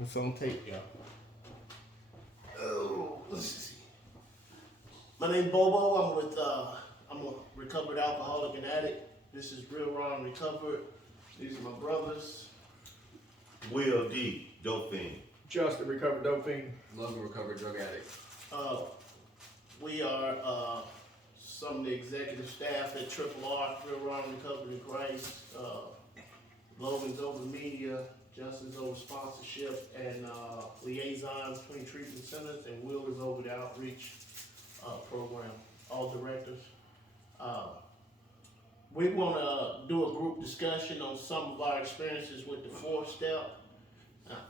It's on tape, y'all. Oh, let's see. My name's Bobo. I'm a recovered alcoholic and addict. This is Real Raw and Recovered. These are my brothers. Will D, dope fiend. Justin, recovered dope fiend. Logan, recovered drug addict. We are some of the executive staff at Triple R, Real Raw and Recovered in Christ. Logan's over media, Justin's over sponsorship and liaisons between treatment centers, and Will is over the outreach program, all directors. We want to do a group discussion on some of our experiences with the 4-step.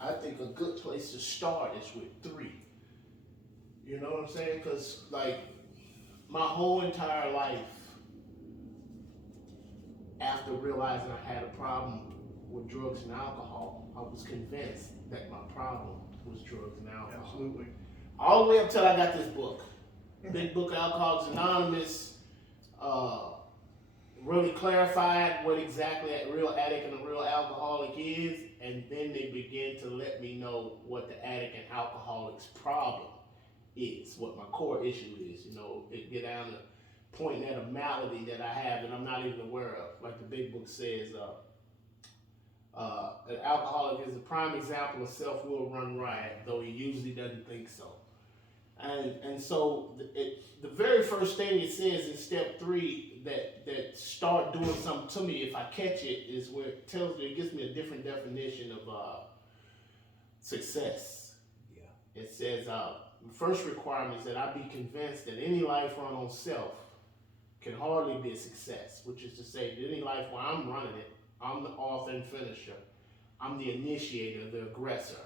I think a good place to start is with 3. You know what I'm saying? Because, like, my whole entire life, after realizing I had a problem with drugs and alcohol, I was convinced that my problem was drugs and alcohol. Absolutely. All the way up till I got this book. Big Book, Alcoholics Anonymous, really clarified what exactly a real addict and a real alcoholic is, and then they began to let me know what the addict and alcoholic's problem is, what my core issue is. You know, it get down to pointing at a malady that I have that I'm not even aware of. Like the Big Book says, an alcoholic is a prime example of self-will run riot, though he usually doesn't think so. And so the very first thing it says in step 3 that start doing something to me if I catch it is where it tells me, it gives me a different definition of success. Yeah. It says the first requirement is that I be convinced that any life run on self can hardly be a success, which is to say that any life where I'm running it, I'm the author and finisher, I'm the initiator, the aggressor,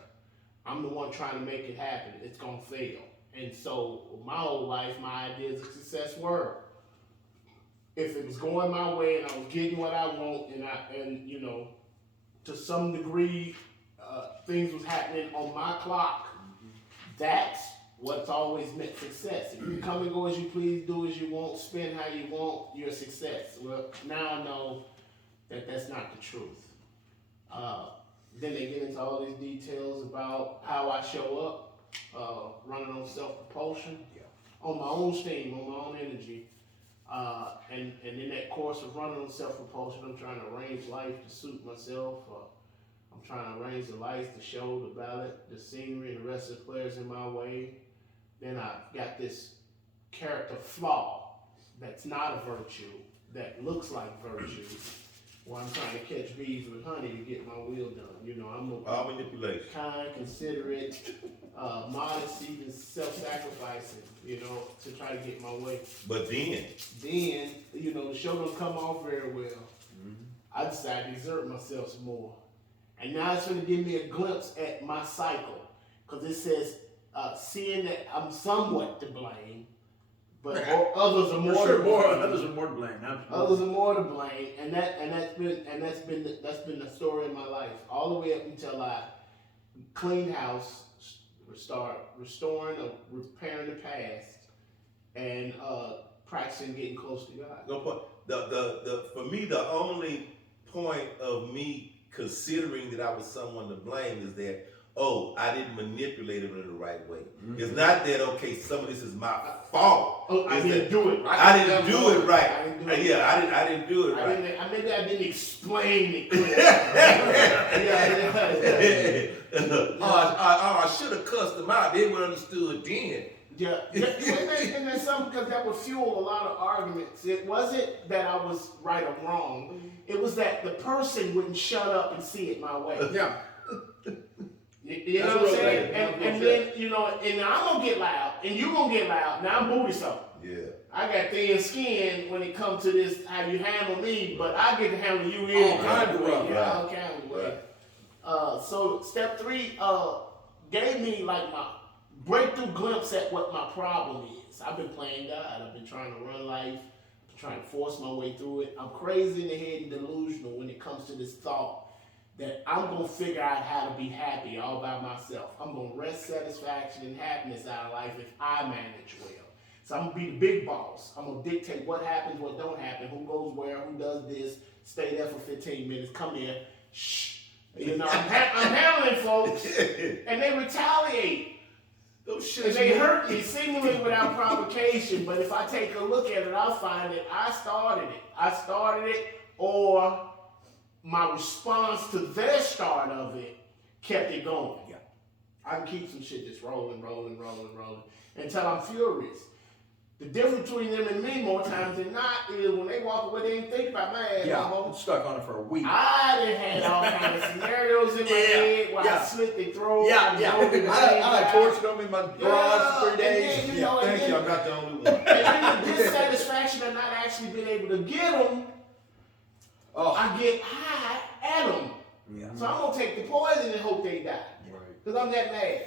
I'm the one trying to make it happen, it's gonna fail. And so my whole life, my ideas of success were, if it was going my way and I was getting what I want, and you know, to some degree, things was happening on my clock, that's what's always meant success. If you come and go as you please, do as you want, spend how you want, you're a success. Well, now I know that that's not the truth. Then they get into all these details about how I show up. Running on self-propulsion, on my own steam, on my own energy. And in that course of running on self-propulsion, I'm trying to arrange life to suit myself. I'm trying to arrange the lights, the show, the ballot, the scenery, and the rest of the players in my way. Then I've got this character flaw that's not a virtue, that looks like virtue. Well, I'm trying to catch bees with honey to get my will done. You know, I'm All manipulation. kind, considerate, modest, even self-sacrificing, you know, to try to get my way. But then, You know, the show don't come off very well. I decided to exert myself some more. And now it's going to give me a glimpse at my cycle. Because it says, seeing that I'm somewhat to blame, but others are more to blame. Others are more to blame. Absolutely. Others are more to blame, and that's been the story of my life all the way up until I cleaned house, start restoring or repairing the past, and practicing getting close to God. no point. For me, the only point of me considering that I was someone to blame is that, I didn't manipulate him in the right way. It's not that, okay, some of this is my fault. I didn't do it right. I didn't do it right. I didn't do it I didn't do it right. Maybe I didn't explain it clearly. I should have cussed them out. They would have understood then. Yeah, and that's something because that would fuel a lot of arguments. It wasn't that I was right or wrong. It was that the person wouldn't shut up and see it my way. Yeah. You know what I'm saying? And then, you know, and I'm going to get loud, and you going to get loud. Now I'm booty something. Yeah. I got thin skin when it comes to this, how you handle me, but I get to handle you in kind of way. all kind of way. So step 3 gave me like my breakthrough glimpse at what my problem is. I've been playing God. I've been trying to run life, trying to force my way through it. I'm crazy in the head and delusional when it comes to this thought that I'm going to figure out how to be happy all by myself. I'm going to wrest satisfaction and happiness out of life if I manage well. So I'm going to be the big boss. I'm going to dictate what happens, what don't happen, who goes where, who does this, stay there for 15 minutes, come here, shh, You know, I'm handling folks, and they retaliate. Those shits. And they hurt me seemingly without provocation, but if I take a look at it, I'll find that I started it, or my response to their start of it kept it going. Yeah. I can keep some shit just rolling until I'm furious. The difference between them and me more times than not is when they walk away, they didn't think about my ass no I'm more. stuck on it for a week. I done had all kinds of scenarios in my head where I slit their throat. I tortured them in my garage for 3 days. Then, you know, and Thank then, you, I'm not the only one. and then the dissatisfaction of not actually being able to get them, I get high at them. Yeah. So I'm gonna take the poison and hope they die. Because I'm that mad.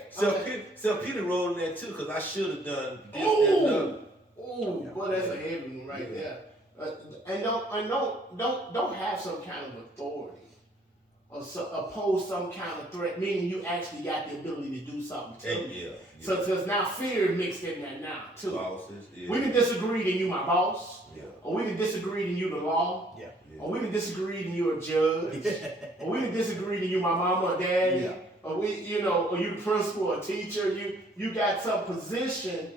So Peter rolled in there too, because I should have done this and that. Ooh, boy, that's a heavy one right there. And don't have some kind of authority or oppose some kind of threat, meaning you actually got the ability to do something to me. So there's now fear mixed in there now too. Bosses, We can disagree that you my boss, Yeah. or we can disagree that you the law, Yeah. or we can disagree that you a judge, or we can disagree that you my mama or daddy, Yeah. or or you the principal or teacher. You got some position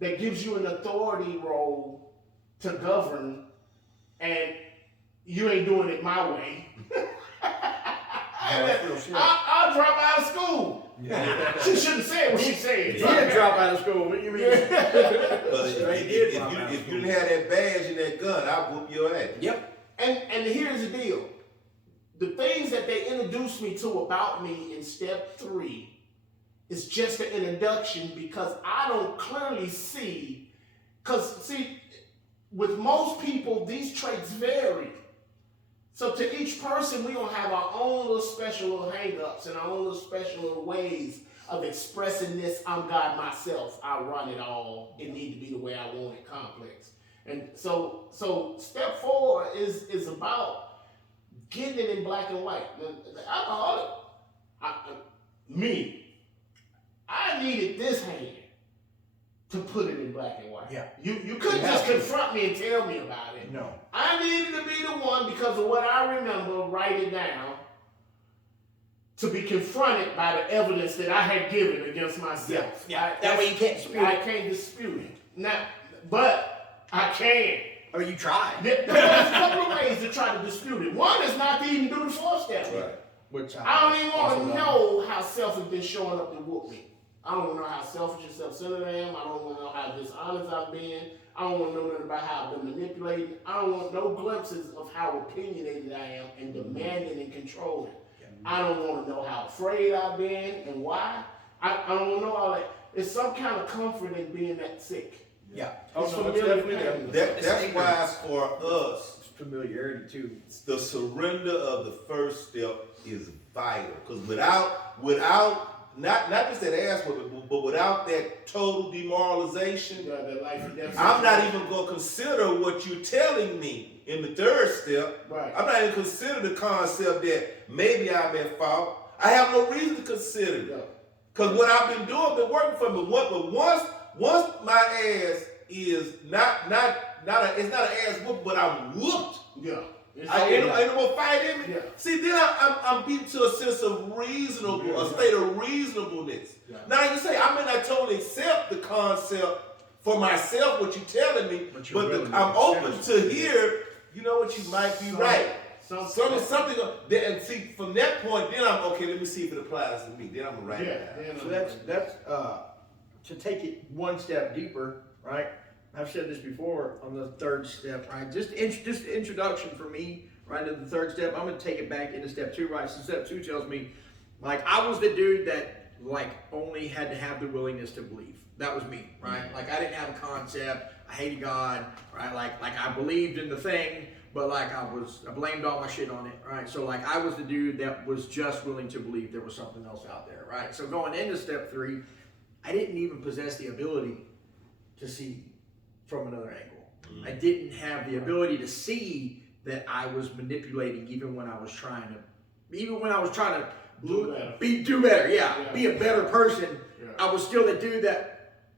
that gives you an authority role to govern, and you ain't doing it my way. I'll drop out of school. She shouldn't have said what she said. He did drop out of school. What do you mean? But if you didn't have that badge and that gun, I'll whoop your ass. Yep. And here's the deal. The things that they introduced me to about me in step 3 is just an introduction, because I don't clearly see, with most people, these traits vary. So to each person, we gonna have our own little special little hang-ups and our own little special little ways of expressing this I'm God myself, I run it all, it need to be the way I want it complex. And so step 4 is about getting it in black and white. The alcoholic, I needed this hand to put it in black and white. Yeah. You couldn't just confront me and tell me about it. No. I needed to be the one, because of what I remember, write it down, to be confronted by the evidence that I had given against myself. That way you can't dispute I it. can't dispute it. But I can. Or you try. There's a couple of ways to try to dispute it. One is not to even do the 4th step. Right. Which I don't even want to know how self has been showing up to whoop me. I don't want to know how selfish and self-centered I am. I don't want to know how dishonest I've been. I don't want to know nothing about how I've been manipulated. I don't want no glimpses of how opinionated I am and demanding and controlling. I don't want to know how afraid I've been and why. I don't want to know all that. There's some kind of comfort in being that sick. Yeah. It's no, it's familiar definitely pain. That's why for us, It's familiarity too. the surrender of the first step is vital. Because without not just that ass whipping, but without that total demoralization, The life and death I'm not situation. even going to consider what you're telling me in the 3rd step. Right. I'm not even consider the concept that maybe I'm at fault. I have no reason to consider it. Yeah. Because what I've been doing been working for me. But once my ass is not it's not an ass whoop, but I'm whooped. Yeah. Ain't no more fight in me. Yeah. See, then I'm beaten to a sense of reasonable, a state of reasonableness. Yeah. Now you say I may not totally accept the concept for myself, what you're telling me, But you're willing to I'm open accept to hear. You know what? You might be right. Something. And see, from that point, then I'm okay. Let me see if it applies to me. Then I'm gonna write it down. So that's to take it one step deeper, right? I've said this before on the 3rd step, right? Just the introduction for me, right? To the 3rd step, I'm gonna take it back into step 2, right? So step 2 tells me, like, I was the dude that only had to have the willingness to believe. That was me, right? Like, I didn't have a concept. I hated God, right? Like I believed in the thing, but I blamed all my shit on it, right? So I was the dude that was just willing to believe there was something else out there, right? So going into step 3, I didn't even possess the ability to see from another angle. I didn't have the ability to see that I was manipulating, even when I was trying to do better, be a better person. Yeah. I was still the dude that,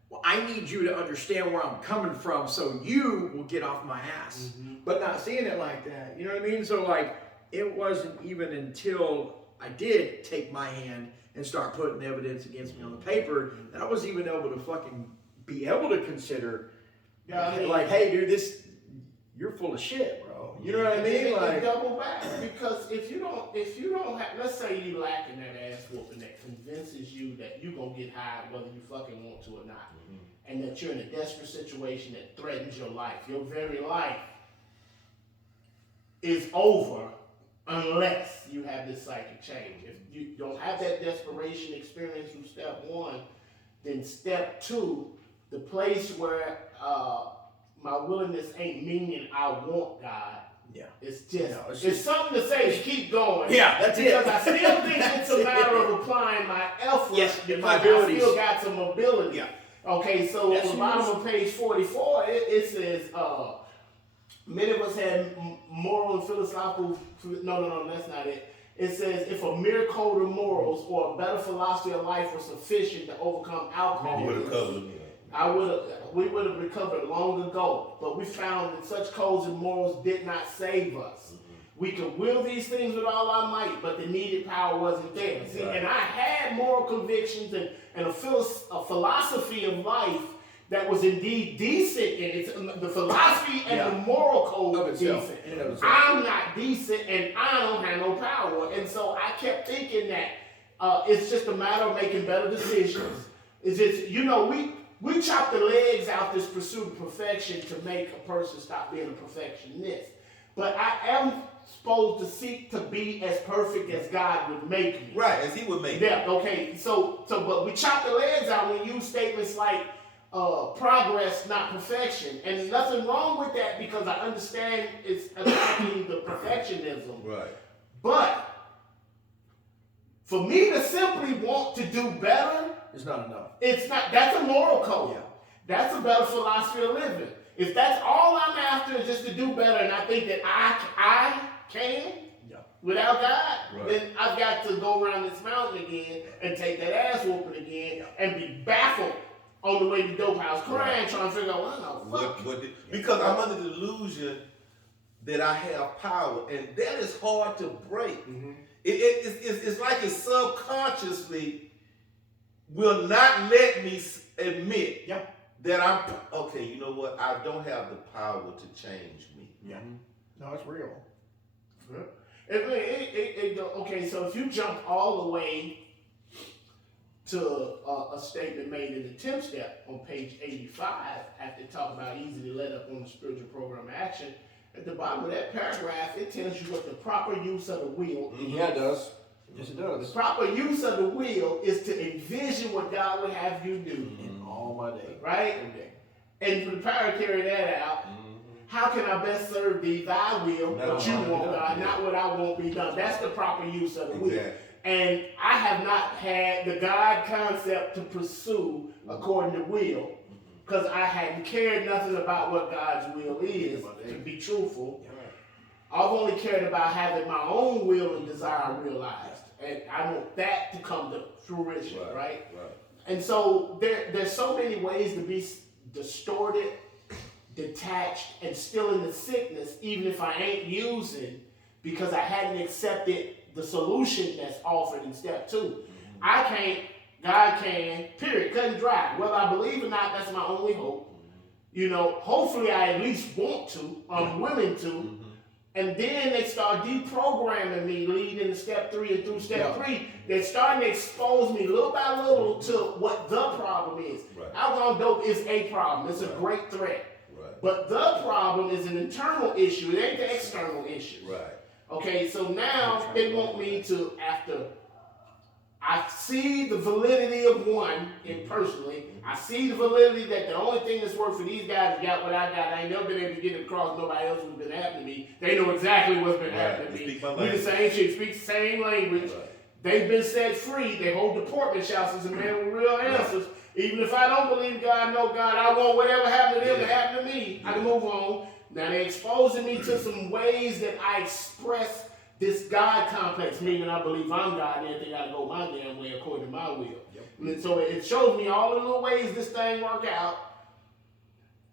well, I need you to understand where I'm coming from so you will get off my ass. But not seeing it like that, you know what I mean? So it wasn't even until I did take my hand and start putting evidence against me on the paper, that I was even able to fucking be able to consider, Yeah, I mean, like, hey, dude, you're full of shit, bro. You know what I mean? Like, double back, because if you don't have, let's say you lacking that ass whooping that convinces you that you gonna get hired whether you fucking want to or not, and that you're in a desperate situation that threatens your life, your very life is over unless you have this psychic change. If you don't have that desperation experience from step one, then step two, the place where my willingness ain't meaning I want God. yeah. It's just, No, it's it's something to say to keep going. Yeah, that's because it. I still think it's a matter of applying my effort. Yes, because my I abilities. still got some ability. Yeah. Okay, so That's on the bottom of page 44, it says, many of us had moral and philosophical, no, that's not it. It says, if a mere code of morals or a better philosophy of life was sufficient to overcome alcoholism, would have covered me. we would have recovered long ago. But we found that such codes and morals did not save us. We could will these things with all our might, but the needed power wasn't there. See, Right. and I had moral convictions and a philosophy of life that was indeed decent in it. The philosophy and Yeah. the moral code Of was itself. decent. In and of itself. I'm not decent, and I don't have no power. And so I kept thinking that it's just a matter of making better decisions. It's just, we chop the legs out this pursuit of perfection to make a person stop being a perfectionist. But I am supposed to seek to be as perfect as God would make me. Right, as he would make it. Yeah, okay. So but we chop the legs out when we use statements like progress, not perfection. And nothing wrong with that because I understand it's attacking the perfectionism. Right. But for me to simply want to do better, It's not enough. it's not, that's a moral code. Yeah. That's a better philosophy of living. If that's all I'm after is just to do better and I think that I can Yeah. without God, Right. then I've got to go around this mountain again and take that ass whooping again and be baffled on the way to the dope house crying, trying to figure out what the fuck. Because I'm under the delusion that I have power, and that is hard to break. It's like it subconsciously will not let me admit Yep. that I'm okay. You know what? I don't have the power to change me. Yeah. No, it's real. Okay, so if you jump all the way to a statement made in the 10th step on page 85, after they talk about easily led up on the spiritual program action, at the bottom of that paragraph, it tells you what the proper use of the will is. Yeah, it does. Yes, it The does. proper use of the will is to envision what God would have you do, In all my day. right? Every day. And for the power to carry that out, how can I best serve thee, thy will, what you want, God, not what I want be done. That's the proper use of the will. Exactly. And I have not had the God concept to pursue according to will, because I hadn't cared nothing about what God's will is, to be truthful. I've only cared about having my own will and desire realized. And I want that to come to fruition, right? Right. And so there's so many ways to be distorted, detached, and still in the sickness, even if I ain't using, because I hadn't accepted the solution that's offered in step 2. I can't, God can, period, cut and dry. Whether I believe or not, that's my only hope. Hopefully I at least want to, I'm willing to. And then they start deprogramming me leading into step 3 and through step 3. They're starting to expose me little by little to what the problem is. Right. Alcohol and dope is a problem. It's a great threat. Right. But the problem is an internal issue. It ain't the external issue. Right. Okay, so now they want me to, after I see the validity of one, and personally, I see the validity that the only thing that's worked for these guys is got what I got. I ain't never been able to get it across. Nobody else would have been happening to me. They know exactly what's been happening to They me. speak my We the language. same shit, speak the same language. Right. They've been set free. They hold deportment shouts as a man with real answers. Even if I don't believe God, know God, I want whatever happened to them to happen to me. I can move on. Now they're exposing me to some ways that I express this God complex, meaning I believe I'm God and everything got to go my damn way according to my will. And so it shows me all the little ways this thing work out.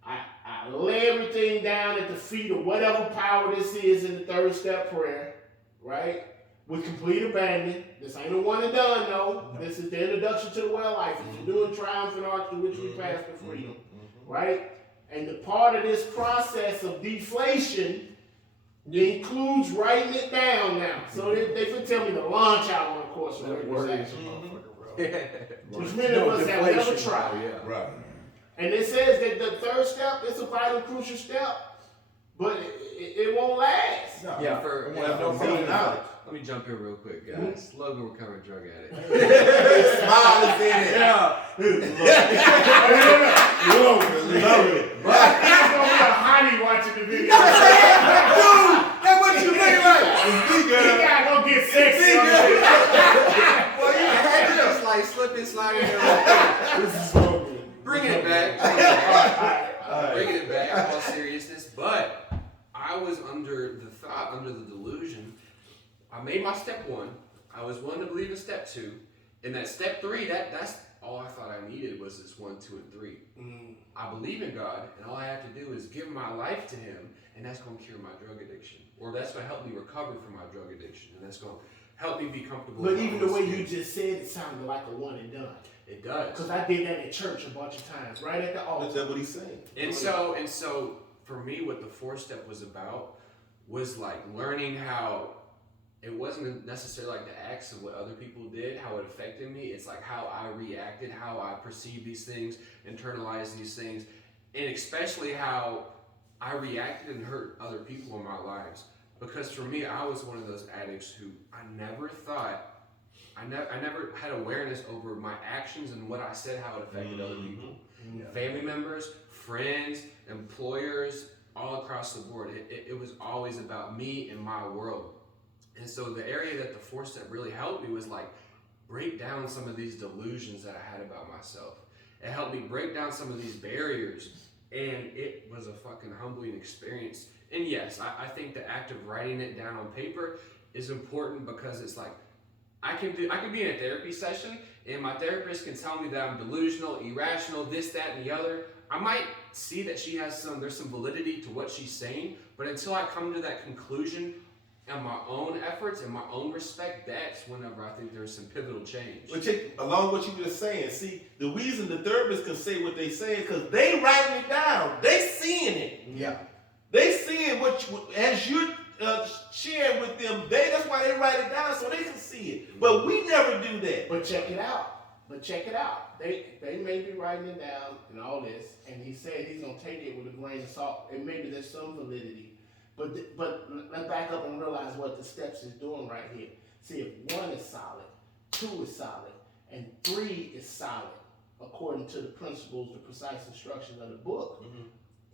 I lay everything down at the feet of whatever power this is in the 3rd step prayer, right? with complete abandon. This ain't a one and done, no. This is the introduction to the way of life. It's doing triumph and arch to which we pass to freedom, right? And the part of this process of deflation includes writing it down now. So they can tell me to launch out on a course of organization. Which many of us have never tried. Right. And it says that the third step is a vital, crucial step, but it won't last. No. Yeah. Let me jump in real quick, guys. Logan, recovered drug addict. Smile is in it. He's gonna be a hottie watching the video. Dude, that's what you think like. He gotta go get sexy. Well, you had to just like slip and slide in there. This is so good. Bringing it back. Bringing it back in all seriousness. But I was under the delusion. I made my step 1. I was willing to believe in step 2. And that step 3, that's all I thought I needed was this 1, 2, and 3. I believe in God, and all I have to do is give my life to Him, and that's going to cure my drug addiction. Or that's going to help me recover from my drug addiction, and that's going to help me be comfortable. But even the way you just said it sounded like a one and done. It does. Because I did that at church a bunch of times, right at the altar. That's what he's saying. And so for me, what the 4-step was about was like learning how it wasn't necessarily like the acts of what other people did, how it affected me. It's like how I reacted, how I perceived these things, internalized these things, and especially how I reacted and hurt other people in my lives. Because for me, I was one of those addicts who I never had awareness over my actions and what I said, how it affected other people. Family members, friends, employers, all across the board. It was always about me and my world. And so the area that the 4-step really helped me was like break down some of these delusions that I had about myself. It helped me break down some of these barriers, and it was a fucking humbling experience. And yes, I think the act of writing it down on paper is important because it's like I can be in a therapy session and my therapist can tell me that I'm delusional, irrational, this, that, and the other. I might see that there's some validity to what she's saying, but until I come to that conclusion and my own efforts and my own respect, that's whenever I think there's some pivotal change. But along what you were saying, see, the reason the therapists can say what they say is because they writing it down. They seeing it. Yeah. They seeing as you're sharing with them, that's why they write it down so they can see it. But we never do that. But check it out. They may be writing it down and all this, and he said he's gonna take it with a grain of salt, and maybe there's some validity. But let's back up and realize what the steps is doing right here. See, if 1 is solid, 2 is solid, and 3 is solid, according to the principles, the precise instructions of the book,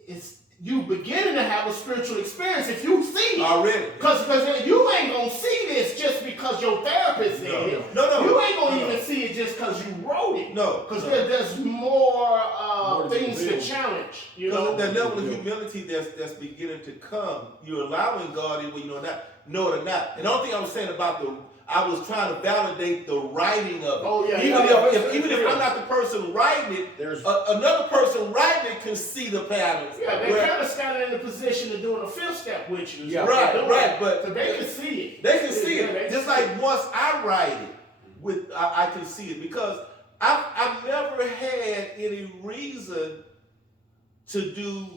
it's you beginning to have a spiritual experience if you see it. Already. Because you ain't going to see this just because your therapist said it. No. You ain't going to even see it just because you wrote it. No. Because there's more things to challenge. You know? That level of humility that's beginning to come, you're allowing God, even when you know it or not. And the only thing I was saying about I was trying to validate the writing of it. Oh, yeah. Even if I'm not the person writing it, there's another person writing it can see the patterns. Yeah, they kind of standing in the position of doing a 5th step with you. Yeah, right. But so they can see it. They can see it. Just like once I write it, I can see it because I've never had any reason to do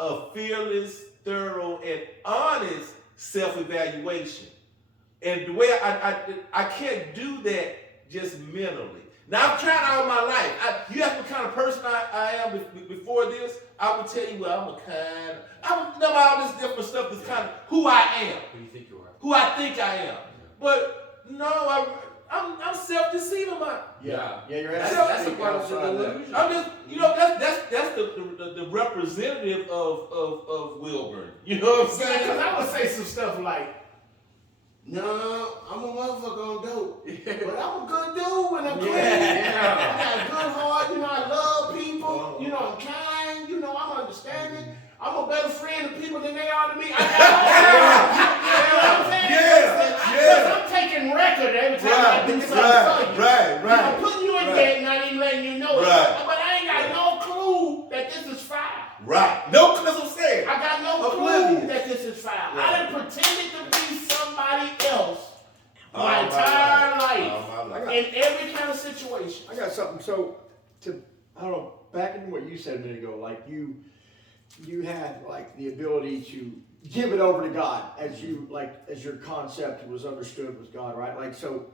a fearless, thorough, and honest self-evaluation. And the way I can't do that just mentally. Now I've tried all my life. You ask what kind of person I am before this, I would tell you, well, I would know all this different stuff that's kind of who I am. Who do you think you are? Who I think I am. But no, I'm self-deceiving. Yeah, you're that's a part of the delusion. I'm just, that's the representative of Wilburn. You know what I'm saying? Because I would say some stuff like, no, I'm a motherfucker on dope. But I'm a good dude when I'm clean. I got a good heart, I love people, I'm kind, I'm understanding. I'm a better friend to people than they are to me. I got what I'm saying? Because I'm taking record every time I do something for you. Right. I'm putting you in there and not even letting you know it. But I ain't got no clue that this is foul. Right. No, that's what I'm saying. I got no clue that this is foul. I done pretended to be somebody else in every kind of situation. I got something. So, I don't know, back in what you said a minute ago, like you had like the ability to give it over to God as your concept was understood with God, right? Like, so,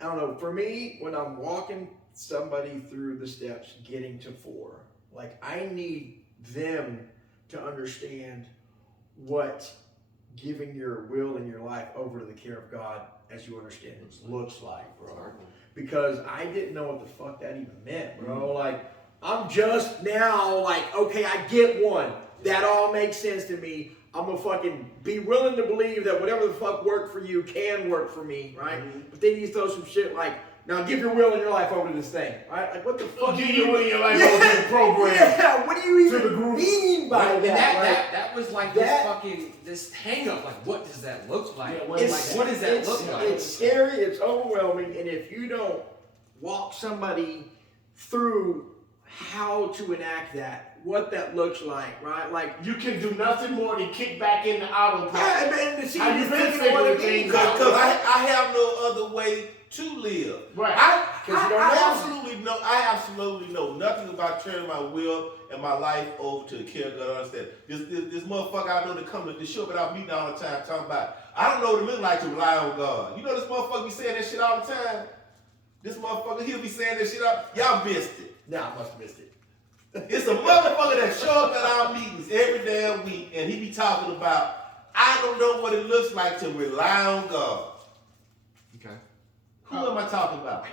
I don't know, for me, when I'm walking somebody through the steps getting to 4, like I need them to understand what giving your will and your life over to the care of God as you understand it looks like, bro. Because I didn't know what the fuck that even meant, bro. Like, I'm just now like, okay, I get one. That all makes sense to me. I'm gonna fucking be willing to believe that whatever the fuck worked for you can work for me, right? But then you throw some shit like, now give your will and your life over to this thing, right? Like, what the fuck? Give your will and your life over to the program. Yeah, what do you To the even group. mean by And that? Right? that was like That- this hang up. Like, what does that look like? Yeah, what Like, is what does that it's, look like? It's scary, it's overwhelming, and if you don't walk somebody through how to enact that, what that looks like, right? Like, You can do nothing more than kick back in the autopilot. yeah, and see, How you you're been thinking of what it figuring means. things out? Because I have no other way to live. Right. Because you don't know. I absolutely know nothing about turning my will and my life over to the care of God. Understand? This motherfucker I know that come to the show without me all the time talking about, I don't know what it look like to rely on God. You know this motherfucker be saying that shit all the time? This motherfucker, he'll be saying that shit up. Y'all missed it. Nah, I must have missed it. It's a motherfucker that show up at our meetings every damn week and he be talking about, I don't know what it looks like to rely on God. Okay. Who am I talking about?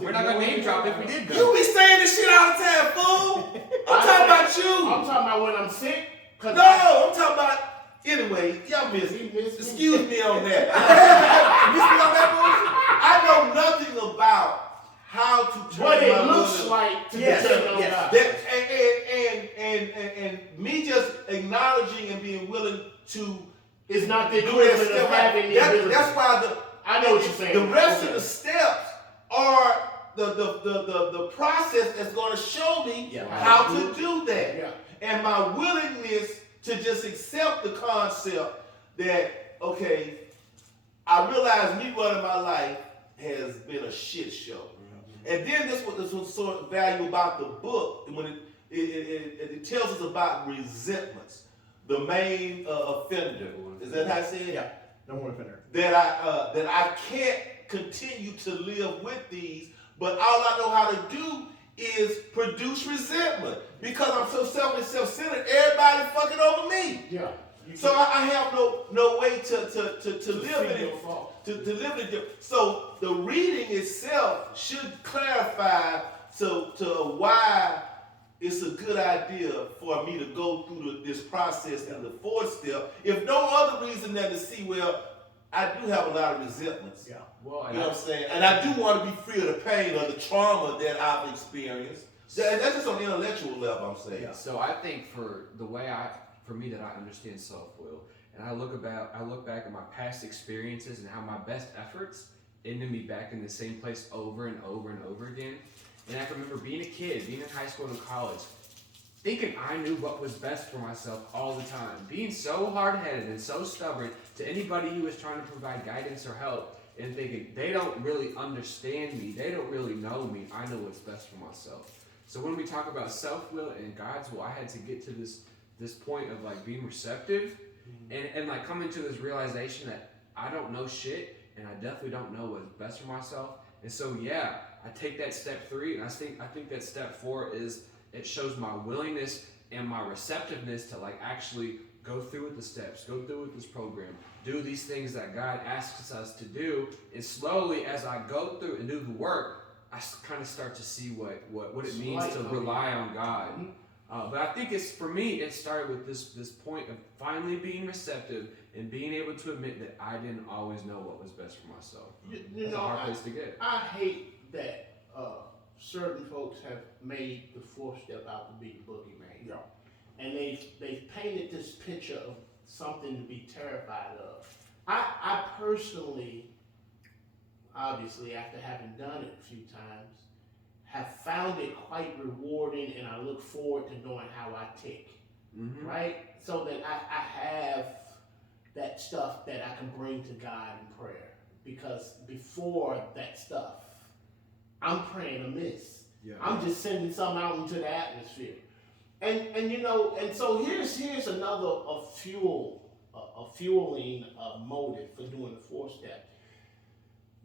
We're not gonna name drop if we did You though. be saying this shit all the time, fool. I'm talking about you. I'm talking about when I'm sick. No, I'm talking about. Anyway, y'all miss me. Excuse me on that. Miss me on that bullshit? I know nothing about how to turn What it my looks will- like to Yes, depend on yes. God. That, and me just acknowledging and being willing to It's not the do that equivalent step. of having the That- ability. that's why I know what you're saying. the rest Okay. of the steps are the process that's going to show me Yeah. how to do that. Yeah. And my willingness to just accept the concept that, okay, I realize me running my life has been a shit show. And then this was sort of value about the book when it tells us about resentments, the main offender. Is that how I say it? Yeah, no one offender. That I can't continue to live with these, but all I know how to do is produce resentment because I'm so selfish, self-centered. Everybody fucking over me. Yeah. So I have no way to live in see your it. fault. To live in it. So the reading itself should clarify to why it's a good idea for me to go through this process in the 4th step. If no other reason than to see, well, I do have a lot of resentments. Yeah. Well, You know what I'm saying? And I do want to be free of the pain or the trauma that I've experienced. And that's just on the intellectual level, I'm saying. Yeah. So I think for me that I understand self-will, and I look back at my past experiences and how my best efforts ended me back in the same place over and over and over again. And I can remember being a kid, being in high school and college, thinking I knew what was best for myself all the time, being so hard-headed and so stubborn to anybody who was trying to provide guidance or help, and thinking they don't really understand me, they don't really know me, I know what's best for myself. So when we talk about self-will and God's will, I had to get to this point of like being receptive and like coming to this realization that I don't know shit and I definitely don't know what's best for myself. And so yeah, I take that step 3 and I think that step 4 is it shows my willingness and my receptiveness to like actually go through with the steps, go through with this program, do these things that God asks us to do, and slowly as I go through and do the work, I kind of start to see what it means to rely on God. But I think it's, for me, it started with this point of finally being receptive and being able to admit that I didn't always know what was best for myself. You That's know, a hard place to get. I hate that certain folks have made the 4th step out to be the boogeyman. Yeah. And they've painted this picture of something to be terrified of. I personally, obviously, after having done it a few times, have found it quite rewarding, and I look forward to knowing how I tick, right? So that I have that stuff that I can bring to God in prayer. because before that stuff, I'm praying amiss. Yeah. I'm just sending something out into the atmosphere. And you know, and so here's another fueling motive for doing the 4-step.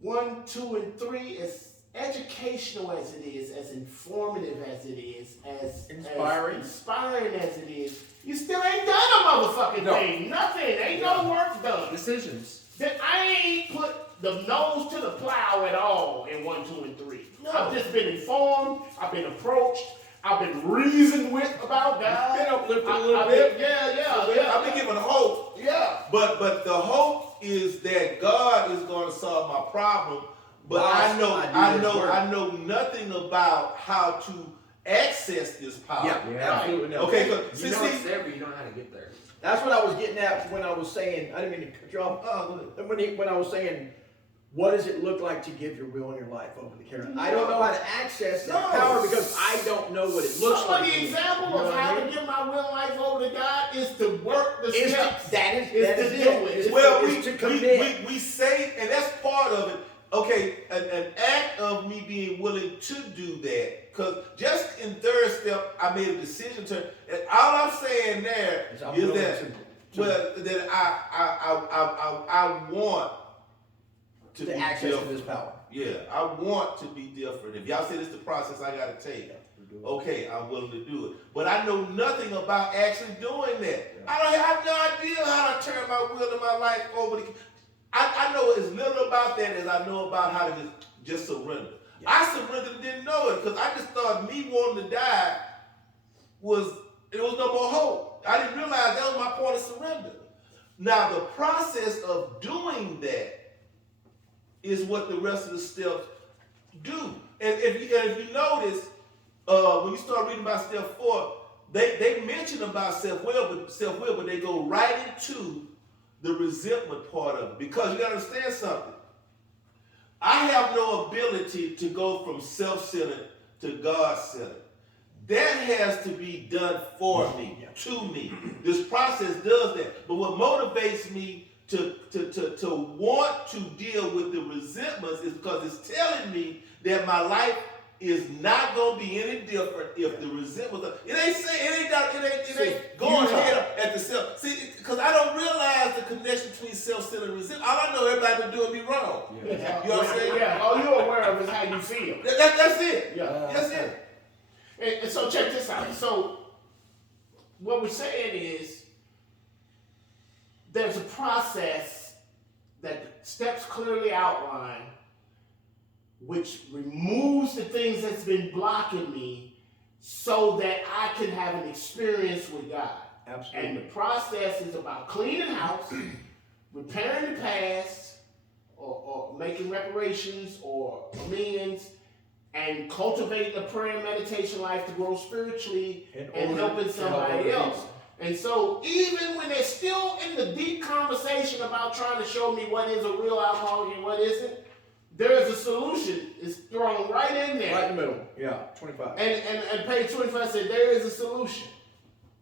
1, 2, and 3 is educational as it is, as informative as it is, as Inspiring. as inspiring as it is. You still ain't done a motherfucking thing. Nothing. Ain't no work done. Decisions. Then I ain't put the nose to the plow at all in 1, 2, and 3. No. I've just been informed. I've been approached. I've been reasoned with about God. Been uplifted a little I've bit. been- yeah. I've been given hope, Yeah. but the hope is that God is going to solve my problem. But Boss, I do I know nothing about how to access this power. Yeah, absolutely. No. Okay, You see, know it's there, but you don't know how to get there. That's what I was getting at when I was saying, I didn't mean to cut you off. When I was saying, what does it look like to give your will and your life over to Karen? I don't know how to access that No. power because I don't know what it looks Some like. of the example You know of what I how mean? to give my will and life over to God is to work the Is steps. that is Is that to is do it. it. It's well, it's to commit. we say, and that's part of it. Okay, an act of me being willing to do that, because just in 3rd step, I made a decision to. And all I'm saying there Is I'm is willing that, to- well, that I want to to be access to different. this power. Yeah, I want to be different. If y'all say this is the process I got to take, okay, I'm willing to do it. But I know nothing about actually doing that. I have no idea how to turn my will and my life over to. I know as little about that as I know about how to just surrender. Yeah. I surrendered and didn't know it because I just thought me wanting to die was no more hope. I didn't realize that was my point of surrender. Now the process of doing that is what the rest of the steps do. And if you notice, when you start reading about step 4, they mention about self-will, but they go right into the resentment part of it. Because you gotta understand something. I have no ability to go from self-centered to God-centered. That has to be done for me, to me. This process does that. But what motivates me to want to deal with the resentments is because it's telling me that my life is not gonna be any different if the resentment. It ain't going ahead at the self. See, because I don't realize the connection between self-centered and resentment. All I know everybody been doing me wrong. Yeah. You know what I'm saying? Yeah. All you're aware of is how you feel. That's it. Yeah. That's it. And so check this out. So what we're saying is there's a process that the steps clearly outline, which removes the things that's been blocking me so that I can have an experience with God. Absolutely. And the process is about cleaning house, repairing the past, or making reparations or amends, and cultivating a prayer and meditation life to grow spiritually and helping somebody else. And so even when they're still in the deep conversation about trying to show me what is a real alcoholic and what isn't, there is a solution. It's thrown right in there. Right in the middle. Yeah, 25. And page 25 said there is a solution.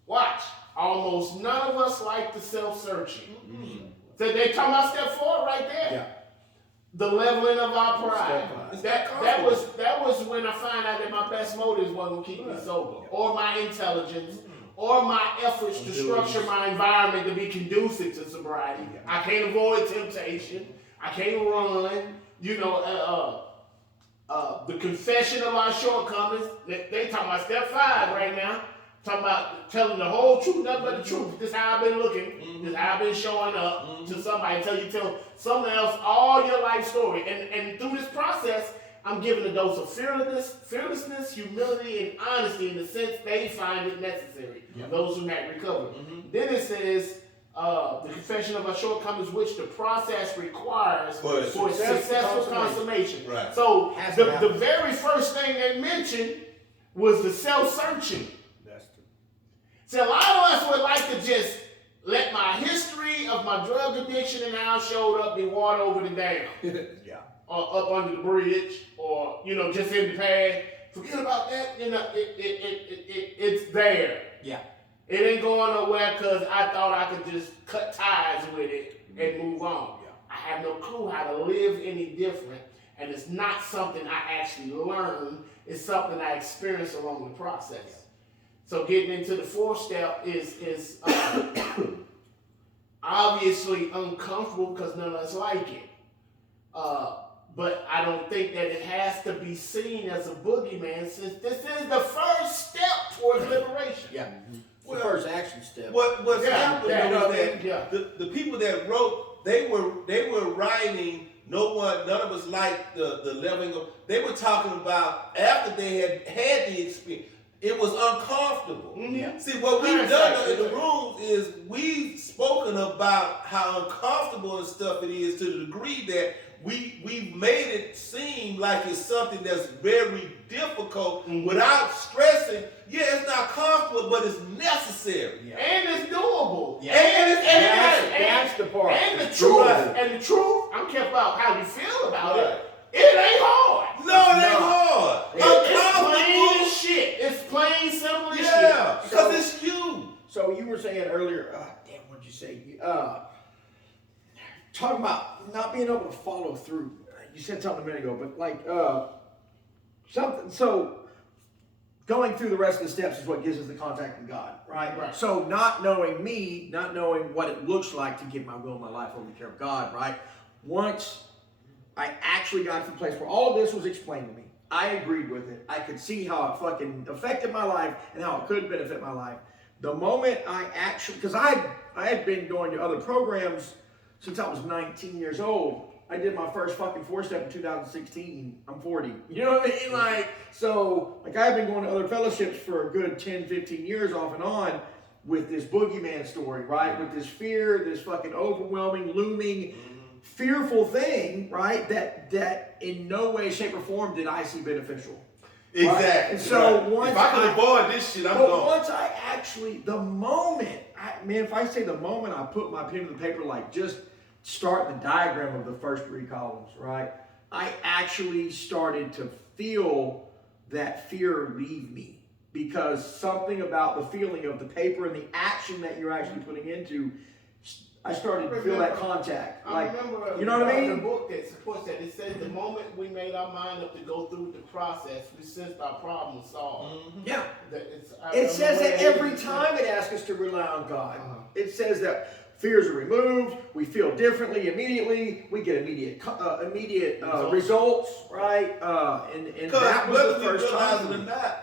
Watch. Almost none of us like the self-searching. So they talking about step 4 right there. Yeah. The leveling of our pride. Step 5. That was when I found out that my best motives wasn't keep me sober, or my intelligence, or my efforts to structure my environment to be conducive to sobriety. I can't avoid temptation. I can't run. You know, the confession of our shortcomings. They talking about step 5 right now. Talking about telling the whole truth, nothing but the truth. This is how I've been looking. This is how I've been showing up to somebody until you tell someone else all your life story. And through this process, I'm giving a dose of fearlessness, humility, and honesty in the sense they find it necessary. Those who have recovered. Then it says, the confession of our shortcomings, which the process requires for a successful consummation. Right. So Has to happen. the very first thing they mentioned was the self-searching. That's true. See, a lot of us would like to just let my history of my drug addiction and how I showed up be water over the dam, Yeah. or up under the bridge, or just in the past. Forget about that. It's there. Yeah. It ain't going nowhere because I thought I could just cut ties with it and move on. Yeah. I have no clue how to live any different, and it's not something I actually learned. It's something I experienced along the process. So getting into the 4th step is obviously uncomfortable because none of us like it. But I don't think that it has to be seen as a boogeyman, since this is the first step towards liberation. Yeah. Well, The first action step. What's happening is that yeah. the people that wrote, they were writing. None of us liked the leveling of. They were talking about after they had the experience. It was uncomfortable. Mm-hmm. See, what we've done in the rooms is we've spoken about how uncomfortable and stuff it is, to the degree that we've made it seem like it's something that's very difficult without stressing. Yeah, it's not comfortable, but it's necessary. Yeah. And it's doable. Yeah. And That's the part. And the It's truth. right. And the truth, I don't care about how you feel about Right. it. It ain't hard. No, it ain't hard. It's plain Uncomfortable. as shit. It's plain, simple as Yeah, shit. because it's you. So you were saying earlier, damn, what'd you say? Talking about not being able to follow through. You said something a minute ago, but like something. So going through the rest of the steps is what gives us the contact with God, right? Right. So not knowing me, not knowing what it looks like to give my will and my life over to the care of God, right? Once I actually got to the place where all of this was explained to me, I agreed with it. I could see how it fucking affected my life and how it could benefit my life. The moment I actually, because I had been going to other programs since I was 19 years old. I did my first fucking 4-step in 2016. I'm 40. You know what I mean? Like, so, like, I've been going to other fellowships for a good 10, 15 years off and on with this boogeyman story, right? With this fear, this fucking overwhelming, looming, fearful thing, right? That in no way, shape, or form did I see beneficial. Exactly. Right? And so once if I can avoid this shit, I'm but gone. once I actually, the moment, if I say the moment I put my pen to the paper, like just start the diagram of the first 3 columns, right? I actually started to feel that fear leave me, because something about the feeling of the paper and the action that you're actually putting into, I started to feel that contact. I Like, remember you know what I mean? the book that supports that. It says the moment we made our mind up to go through the process, we sensed our problem solved. Yeah. That It says that every it's- time it asks us to rely on God. Uh-huh. It says that fears are removed, we feel differently immediately, we get immediate results, right? And Because that was whether the we first realize it or time. not,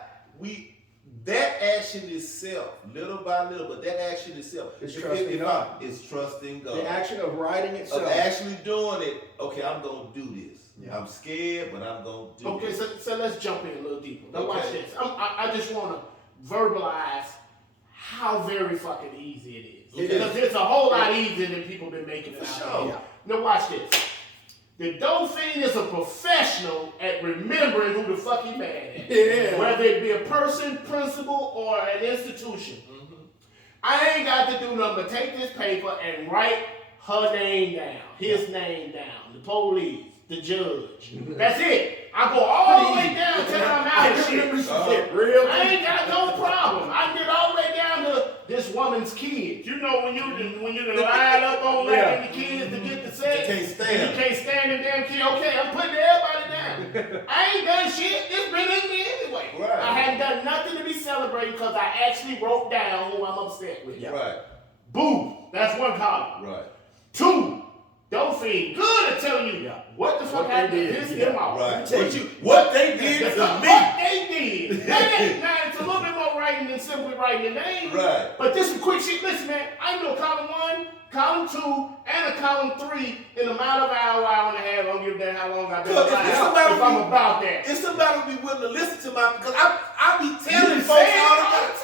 that action itself, little by little, but that action itself It's trusting God. It's trusting God. The action of writing Of itself. actually doing it. Okay, I'm gonna do this. Yeah. I'm scared, but I'm gonna do Okay, this. so let's jump in a little deeper. Now watch Okay. this. I just want to verbalize how very fucking easy it is. It Because is. it's a whole lot easier than people been making it For out. sure. Yeah. Now watch this. The Dolphin is a professional at remembering who the fuck he mad at. Yeah. Whether it be a person, principal, or an institution. I ain't got to do nothing but take this paper and write her name down, his name down, the police, the judge. That's it. I go all the way down till I'm out of shit. Real. I ain't got no problem. I get all the way down to this woman's kids. You know when you line up on that and the kids to get the sex. You can't stand and you can't stand the damn kid. Okay, I'm putting everybody down. I ain't done shit. It's been in me anyway. Right. I hadn't done nothing to be celebrating because I actually wrote down who I'm upset with. Yeah. Right, Boo. That's one column. right, 2, don't feel good at telling you Yeah. what the fuck What happened they to did. piss Yeah. them off. right. What they did That's to what me. they did. Now it's a little bit more writing than simply writing the name. Right. But this is quick shit. Listen, man, I know column 1, column 2, and a column 3 in a matter of an hour, hour and a half. I don't give a damn how long I've been Look, alive. if somebody If I'm be- about that. If somebody be willing to listen to my, because I be telling You folks say it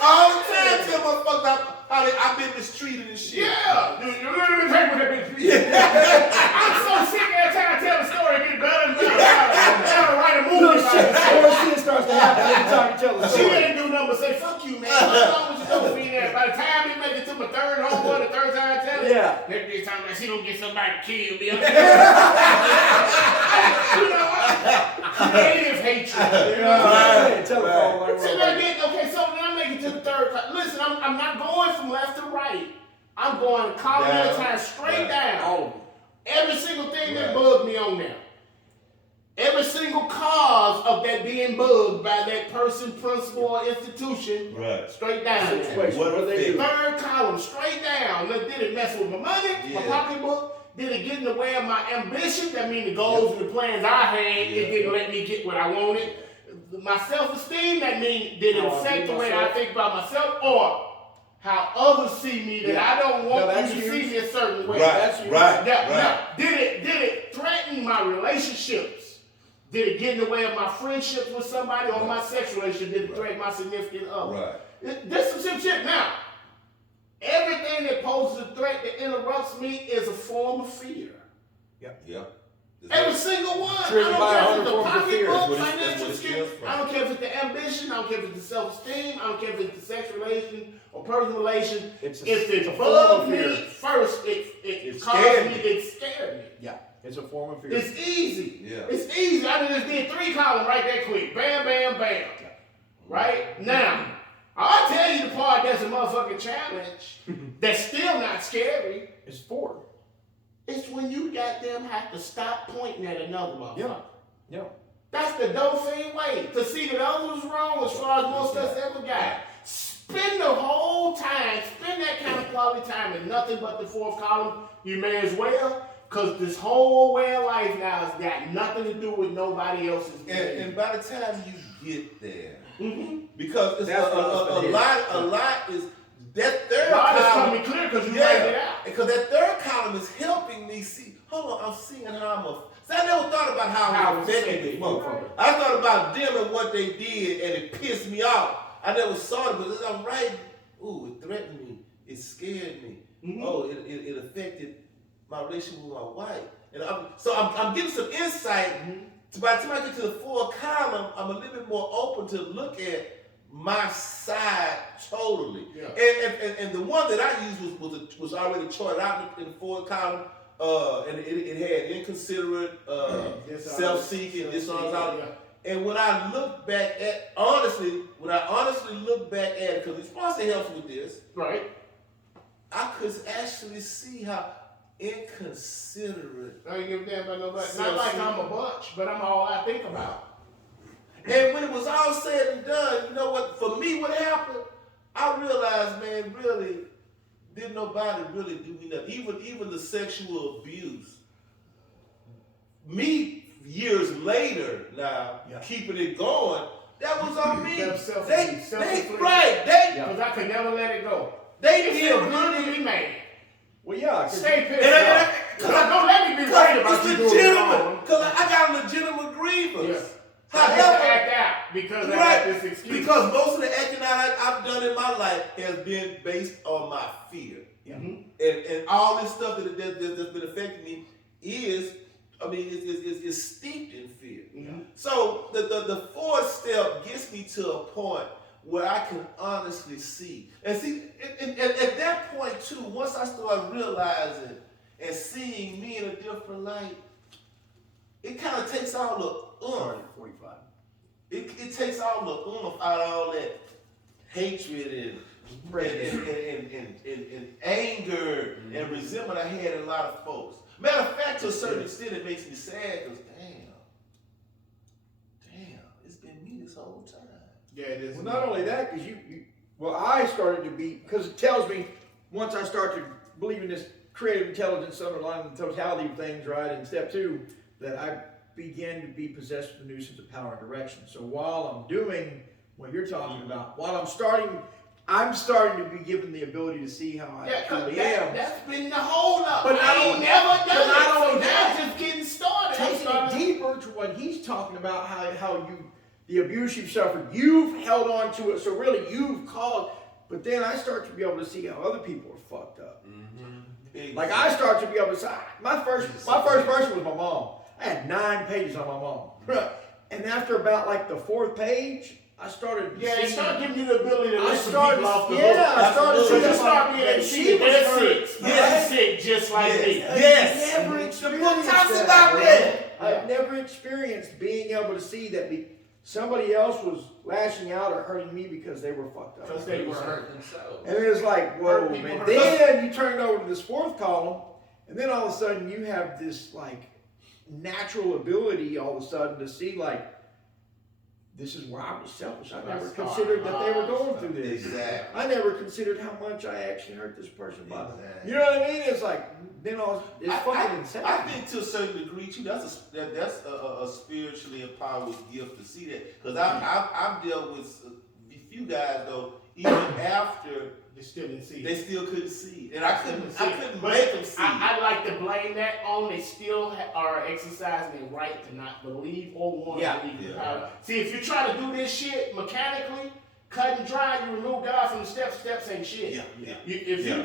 all the time, tell motherfuckers how I've been mistreated and shit. Yeah. You literally take what that bitch did. I'm so sick every time I tell the story, it get better and better. I gotta write a movie about it. More shit starts to happen every time you tell the She story. ain't do nothing but say, fuck you, man. What's wrong with you, Dolphin? By the time we make it to my third homeboy, the third time I tell it, Yeah. next day time like she don't get somebody to kill me. You know, creative hatred. You know what I'm saying? Telephone like So then I get, okay, so then I make it to the third. Listen, I'm not going from left to right. I'm going column at a Down. time, straight Right. down. All of them. Every single thing that Right. bugged me on there. Every single cause of that being bugged by that person, principal, or institution, Right. straight down. there. Situation. What What do they do? Third column, straight down. Look, did it mess with my money, my Yeah. pocketbook? Did it get in the way of my ambition? That means the goals and the plans I had, it Yeah. didn't let me get what I wanted. My self-esteem, that means did it How I affect view the way I myself. think about myself, or how others see me that Yeah. I don't want No, you that's to huge. see me a certain way. Right. That's huge. Right. Now, Right. now, did it threaten my relationships? Did it get in the way of my friendships with somebody or my sexual relationship? Did it threaten my significant other? Right. This is some shit. Now, everything that poses a threat that interrupts me is a form of fear. Yeah. Every single one. Triggered I by don't care if 100 it's the forms of fear. pocketbook, That's what financial it skill. stems from. I don't care if it's the ambition. I don't care if it's the self-esteem. I don't care if it's the sex relation or personal relation. It's If it's it a form bugged of me fear. first, it It caused scared me. me. It scared me. Yeah, it's a form of fear. It's easy. Yeah. It's easy. I just did 3 columns right that quick. Bam, bam, bam. Right? Now, I'll tell you the part that's a motherfucking challenge that's still not scary. It's 4. It's when you goddamn have to stop pointing at another motherfucker. Yeah. That's the Dauphin way. To see that others was wrong as far as most of us ever got. Spend the whole time, spend that kind of quality time in nothing but the 4th column. You may as well, because this whole way of life now has got nothing to do with nobody else's And by the time you get there, mm-hmm. because it's That's what I was gonna hit. a lot is that third God is column. coming clear because you laid it Yeah, out. because that third column is helping me see. Hold on, I'm seeing how I'm a. See, I never thought about how it affected me. Motherfucker. I thought about them and what they did, and it pissed me off. I never saw it, but as I'm writing, ooh, it threatened me. It scared me. Mhm. Oh, it affected my relationship with my wife. And I'm getting some insight. So by the time I get to the 4th column, I'm a little bit more open to look at my side totally. Yeah. And the one that I used was already charted out in the 4th column. And it had inconsiderate, self-seeking, dishonesty. Yeah. And when I look back at, honestly look back at it, because the sponsor helps with this, Right. I could actually see how inconsiderate. I ain't give a damn about nobody. Not like I'm a bunch, but I'm all I think about. And when it was all said and done, you know what? For me, what happened? I realized, man, really, didn't nobody really do me nothing. Even the sexual abuse. Me, years later, now Yeah. keeping it going, that was on me. Them self- They self-inflicted. right. They Because I could never let it go. they It's did still good good to to me. be mad. Well, yeah. 'Cause Stay pissed And off. Because don't let me be right about it's you doing legitimate. wrong. Because I got a legitimate grievance. Yeah. I have to However, act out because I right, got this excuse. because most of the acting out I've done in my life has been based on my fear. Mhm. And all this stuff that's been affecting me is steeped in fear. Mhm. So the 4th step gets me to a point where I can honestly see. And see, and at that point too, once I start realizing and seeing me in a different light, it kind of takes all the Sorry, 45. It takes all the out of all that hatred and anger and resentment I had in a lot of folks. Matter of fact, to a certain extent, it makes me sad because damn, it's been me this whole time. Yeah, it is. Well, not only that, because I started to be, because it tells me once I start to believe in this creative intelligence underlying the totality of things, right, in step 2, that I began to be possessed with a new sense of power and direction. So while I'm doing what you're talking about, while I'm starting to be given the ability to see how I truly am. That's been the hold up. But I ain't never done it. not So only now that, it's just getting started. I'm Taking it starting- deeper to what he's talking about, how the abuse you've suffered, you've held on to it, so really you've caused. But then I start to be able to see how other people are fucked up. Like I start to be able to say, my first person was my mom. I had 9 pages on my mom, and after about like the 4th page, I started. Yeah, it started giving you the ability to I listen started. people off the Yeah, hook. I started. So seeing you that start my- being able that to she see was they're hurt. sick. Yes. They're sick just like me. Yes. I've never The experienced book talks that, about bro. that. I've never experienced being able to see that somebody else was lashing out or hurting me because they were fucked up. Because They were hurt themselves. And it was like, whoa, Hurt people man. hurt. Then you turn it over to this 4th column, And then all of a sudden you have this like natural ability all of a sudden to see like, this is where I was selfish. I never considered that they were going through this. Exactly. I never considered how much I actually hurt this person by. Exactly. You know what I mean? It's like, then it's fucking insane. I think to a certain degree too, that's a spiritually empowered gift to see that. Because I've dealt with a few guys though, even after They still didn't see they it. still couldn't see it, and I couldn't But make them see it. I like to blame that on they still are exercising their right to not believe or want to believe in Yeah. power. See, if you try to do this shit mechanically, cut and dry, you remove God from the steps. Steps ain't shit. Yeah, yeah. If Yeah. you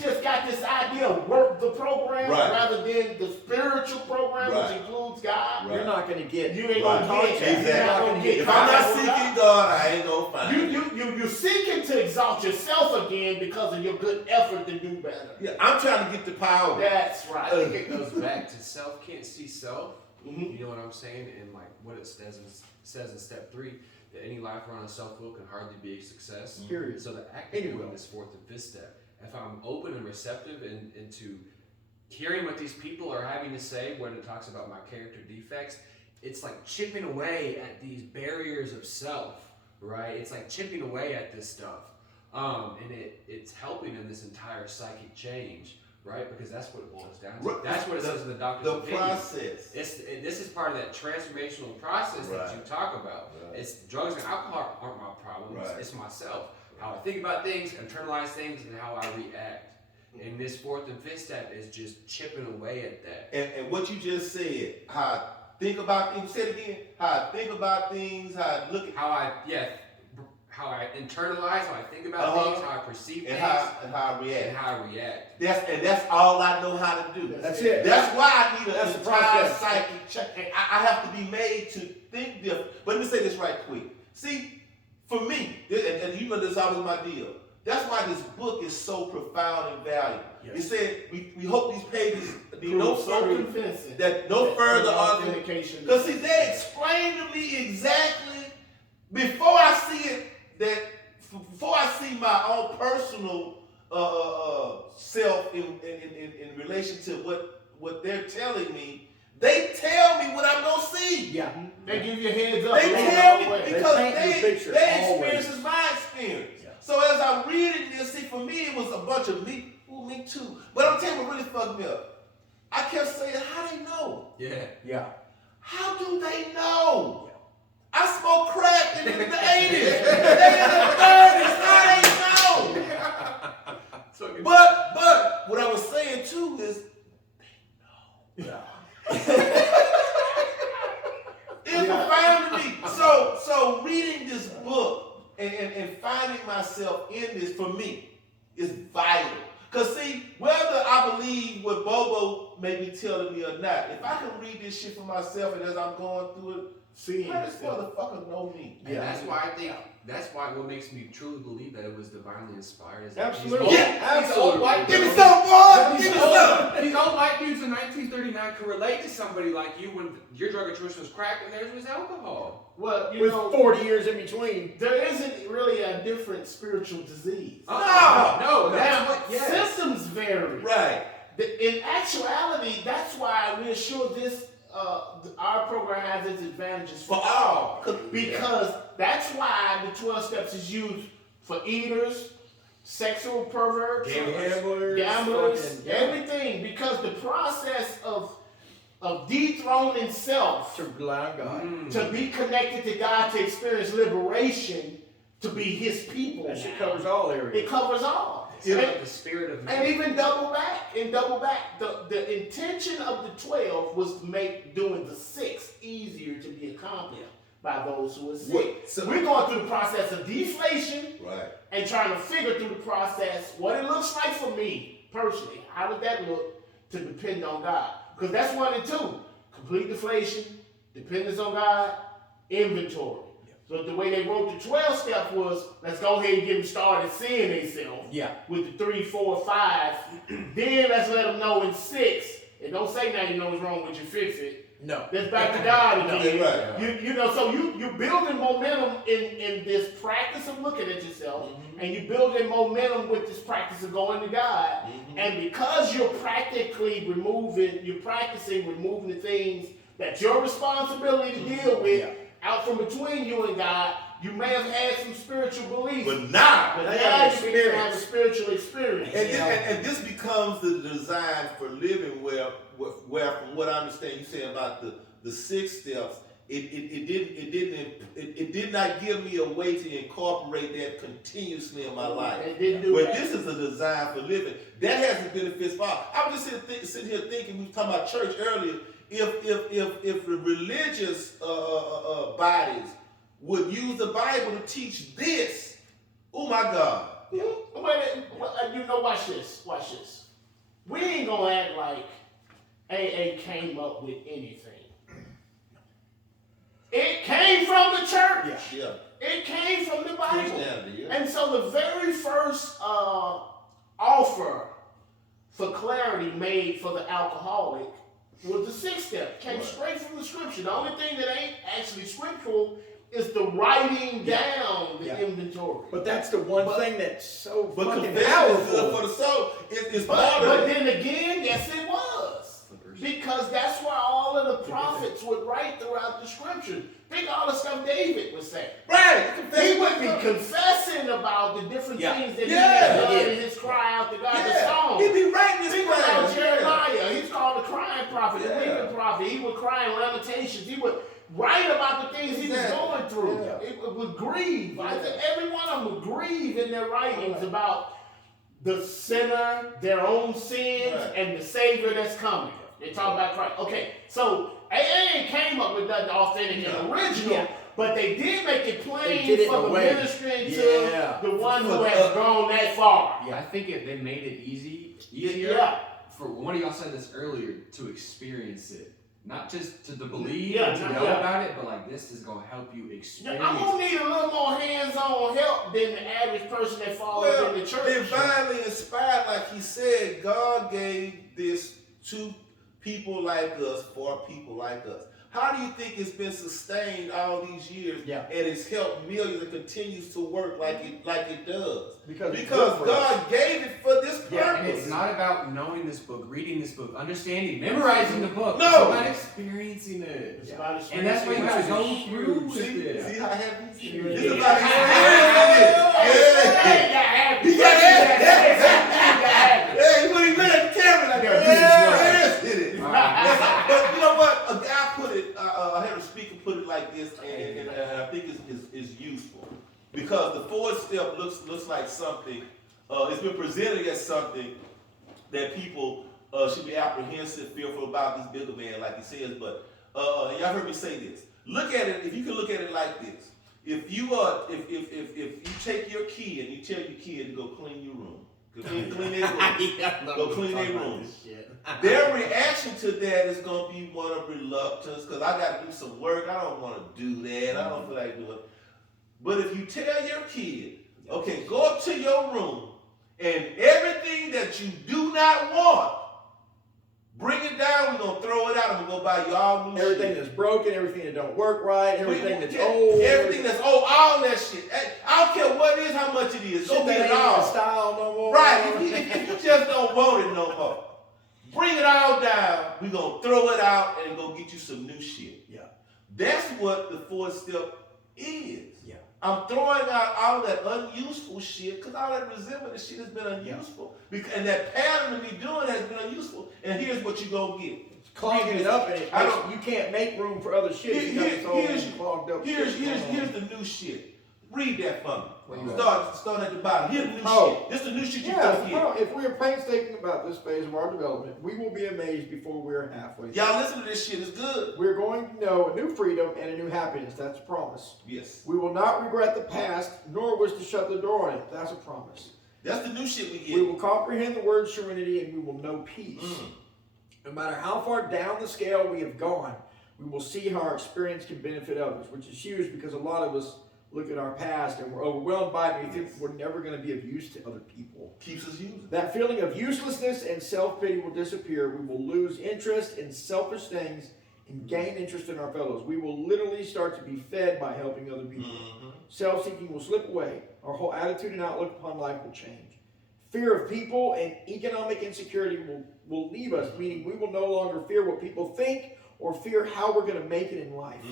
just got this idea of work the program Right. rather than the spiritual program, Right. which includes God, Right. You're not going to get. you ain't gonna Right. get that. Exactly. You're not gonna get If I'm not God. seeking God, I ain't gonna find it. You seeking to exalt yourself again because of your good effort to do better. Yeah, I'm trying to get the power. That's right. I think it goes back to self can't see self. Mhm. You know what I'm saying? And like what it says in step 3, that any life run on self-will can hardly be a success. Period. So the acting Anyway. in this 4th and 5th step, if I'm open and receptive into hearing what these people are having to say when it talks about my character defects, it's like chipping away at these barriers of self, right? It's like chipping away at this stuff. And it's helping in this entire psychic change, right? Because that's what it boils down to. Right. That's what it says in the doctor's The opinion. process. This is part of that transformational process that Right. you talk about. Right. It's drugs and alcohol aren't my problem. Right. It's myself. How I think about things, internalize things, and how I react. And this 4th and 5th step is just chipping away at that. And what you just said, how I think about things, say it again, how I think about things, how I look at How I internalize, how I think about Uh-huh. things, how I perceive and things, how I react. and how I react. That's all I know how to do. That's it. That's why I need That's an the entire process. psychic check. And I have to be made to think different. But let me say this right quick. See, for me, and you know this is always my deal. That's why this book is so profound and valuable. Yes. It said we hope these pages be no so further convincing that no further argument. authentication. Because see, they explain to me exactly before I see it before I see my own personal self in relation to what they're telling me. They tell me what I'm gonna see. Yeah. They give you a heads up. They along tell the me way. because paint the they picture, experience always. is my experience. Yeah. So as I'm reading this, see, for me it was a bunch of me too. But I'm telling you what really fucked me up. I kept saying, how they know? Yeah. Yeah. How do they know? I smoked crack in the 80s. They in the 30s. How they know? So But what I was saying too is Yeah. it's profound to me. So reading this book and finding myself in this for me is vital. Cause see, whether I believe what Bobo may be telling me or not, if I can read this shit for myself and as I'm going through it, Seeing how this yourself. motherfucker know me? And Yeah. that's why I think what makes me truly believe that it was divinely inspired. Is that Absolutely. These Absolutely. old white Give me dudes- some, boy! Give me some! These old white dudes in 1939 could relate to somebody like you when your drug of choice was crack and theirs was alcohol. Well, you With know, 40 years in between. there isn't really a different spiritual disease. No, no, that's Now, what. Yes. symptoms vary. Right. In actuality, that's why we're sure this our program has its advantages For all. because that's why the 12 steps is used for eaters, sexual perverts, gamblers, fucking- everything. Because the process of dethroning self To rely on God. to be connected to God, to experience liberation, to be His people. That shit now, covers all areas. It covers all. It's And- like the spirit of and man. even double back. The intention of the 12 was to make doing the 6 easier to be accomplished by those who are sick. What- so- We're going through the process of deflation Right. and trying to figure through the process what it looks like for me personally. How does that look to depend on God? Because that's 1 and 2. Complete deflation, dependence on God, inventory. So the way they wrote the 12 step was, let's go ahead and get them started seeing themselves Yeah. with the 3, 4, 5. Then let's let them know in 6. And don't say now you know what's wrong with you, fix it. No. That's back to God again. Right. You know, so you're building momentum in this practice of looking at yourself, Mm-hmm. and you're building momentum with this practice of going to God. Mm-hmm. And because you're practicing removing the things that's your responsibility to deal with out from between you and God, you may have had some spiritual beliefs. But now, But Now now you you begin to have a spiritual experience. and this becomes the design for living where from what I understand you saying about the 6 steps, it did not give me a way to incorporate that continuously in my life. It didn't do But that. this is a design for living. That has the benefits for all. I was just sitting here thinking, we were talking about church earlier, if the religious bodies would use the Bible to teach this, oh my God. You know, watch this. We ain't gonna act like AA came up with anything. It came from the church. Yeah. It came from the Bible. Christianity, yeah. And so the very first offer for clarity made for the alcoholic was the 6th step. Came straight from the scripture. The only thing that ain't actually scriptural is the writing down the inventory. But that's the one thing that's so But fucking confession is powerful. good for the soul. It's But part of it. then again, yes it was. Because that's why all of the prophets would write throughout the scripture. Think all the stuff David would say. Right. He would be confessing about the different things that he Yeah. had done in his cry out to God, the song. He'd be writing this Think about crap. Jeremiah. He's called the crying prophet, the Yeah. weeping prophet. He would cry in lamentations. He would write about the things he was going through. Yeah. It would grieve. I think every one of them would grieve in their writings about the sinner, their own sins, Right. and the Savior that's coming. They talk about Christ. Okay, so AA ain't came up with nothing authentic and original, Yeah. but they did make it They plain did it for in a the way. ministering Yeah. to the one who has gone that far. I think they made it easier Yeah. for one of y'all said this earlier, to experience it. Not just to believe Yeah, and to know about it, but like this is gonna help you experience. I'm gonna need a little more hands-on help than the average person that falls Well, in the church. divinely inspired, like he said, God gave this to people like us for people like us. How do you think it's been sustained all these years? Yeah. And it's helped millions and continues to work like it does? Because it's Because good for us. God gave it for this purpose. Yeah, And it's not about knowing this book, reading this book, understanding, memorizing the book. No. It's about experiencing it. It's about And that's why you gotta go experiencing through with See, it. see how happy he Yeah. is? This Yeah. is about experiencing it. Hey, you got happy. You got happy. You got happy. Hey, when he look at the camera like, Yeah, yes, hit it. Right. But you know what? A guy put it, I heard a speaker put it like this, and I think it's useful. Because the 4th step looks like something, it's been presented as something that people should be apprehensive, fearful about this bigger man, like he says. But y'all heard me say this. Look at it, if you can look at it like this. If you if you take your kid and you tell your kid to go clean your room, go clean their room, go clean their room. Their reaction to that is going to be one of reluctance, because I got to do some work. I don't want to do that. I don't feel like doing it. But if you tell your kid, okay, go up to your room, and everything that you do not want, bring it down. We're going to throw it out, and we're going to buy you all new Everything shit. that's broken, everything that don't work right, everything that's Yeah, old, everything that's old, all that shit. I don't care what it is, how much it is. shit Go that get ain't it in all. style no more. Right, if you just don't want it no more, bring it all down. We're going to throw it out and go get you some new shit. Yeah. That's what the 4th step is. Yeah. I'm throwing out all that unuseful shit, because all that resentment and shit has been unuseful. And that pattern of me doing has been unuseful. And here's what you going to get. Clogging it up, and I don't- you can't make room for other shit. You got this old clogged up Here's shit. the new shit. Read that for What me. you Start at the bottom. Here's the new Oh. shit. This the new shit you Yeah, don't get. well, if we are painstaking about this phase of our development, we will be amazed before we are halfway through. Y'all listen to this shit. It's good. We're going to know a new freedom and a new happiness. That's a promise. Yes. We will not regret the past, nor wish to shut the door on it. That's a promise. That's the new shit we We get. will comprehend the word serenity, and we will know peace. Mm. No matter how far down the scale we have gone, we will see how our experience can benefit others, which is huge because a lot of us look at our past and we're overwhelmed by it and we think we're never going to be of use to other people. Keeps us using. That feeling of uselessness and self-pity will disappear. We will lose interest in selfish things and gain interest in our fellows. We will literally start to be fed by helping other people. Self-seeking will slip away. Our whole attitude and outlook upon life will change. Fear of people and economic insecurity will leave us, meaning we will no longer fear what people think or fear how we're going to make it in life.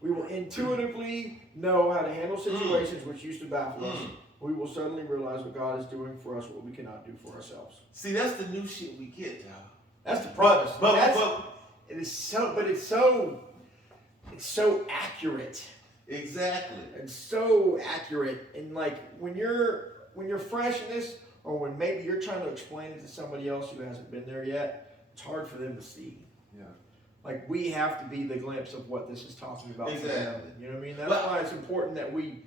We will intuitively know how to handle situations which used to baffle us. We will suddenly realize what God is doing for us, what we cannot do for ourselves. See, that's the new shit we get, y'all. That's the promise. But it's so accurate. exactly. It's so accurate. And like when you're fresh in this, or when maybe you're trying to explain it to somebody else who hasn't been there yet, it's hard for them to see. Yeah. Like we have to be the glimpse of what this is talking about. Exactly. For them. You know what I mean? That's Well, why it's important that we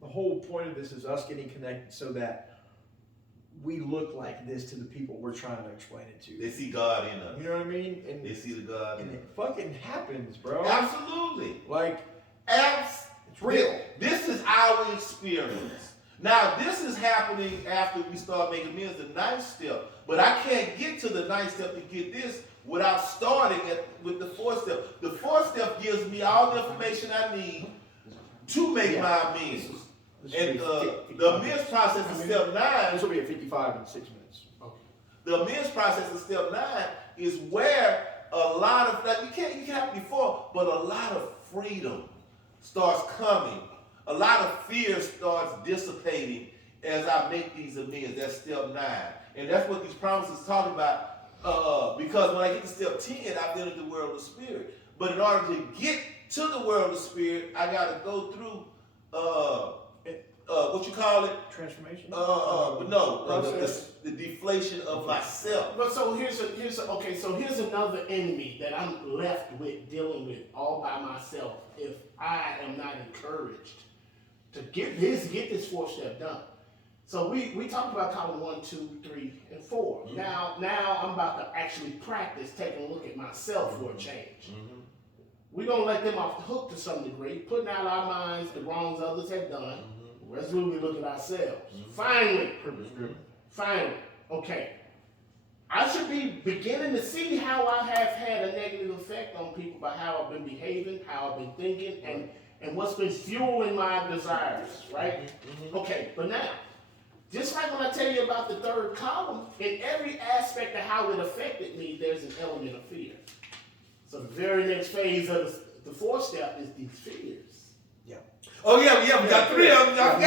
the whole point of this is us getting connected so that we look like this to the people we're trying to explain it to. They see God in us. You know what I mean? And, They see the God in and us. it fucking happens, bro. Absolutely. Like It's real. This is our experience. Now, this is happening after we start making amends, the ninth step. But I can't get to the ninth step to get this without starting with the fourth step. The fourth step gives me all the information I need to make my amends. And the amends process is step 9. This will be at 55 in 6 minutes. The amends process of step 9 is where a lot of, like, you can't have it before, but a lot of freedom starts coming. A lot of fear starts dissipating as I make these amends. That's step 9. And that's what these promises talk about. Because when I get to step 10, I've been in the world of spirit. But in order to get to the world of spirit, I got to go through, what you call it? Transformation? But no, Process. the deflation of myself. But so here's another enemy that I'm left with dealing with all by myself if I am not encouraged to get this 4-step done. So we talked about column 1, 2, 3, and 4. Mm-hmm. Now I'm about to actually practice taking a look at myself for a change. We're gonna let them off the hook to some degree, putting out our minds the wrongs others have done. Resolutely look at ourselves. Finally, okay. I should be beginning to see how I have had a negative effect on people by how I've been behaving, how I've been thinking, and what's been fueling my desires, right? Okay, but now, just like when I tell you about the third column, in every aspect of how it affected me, there's an element of fear. So the very next phase of the 4th step is these fears. Oh yeah, we got 3 of them. We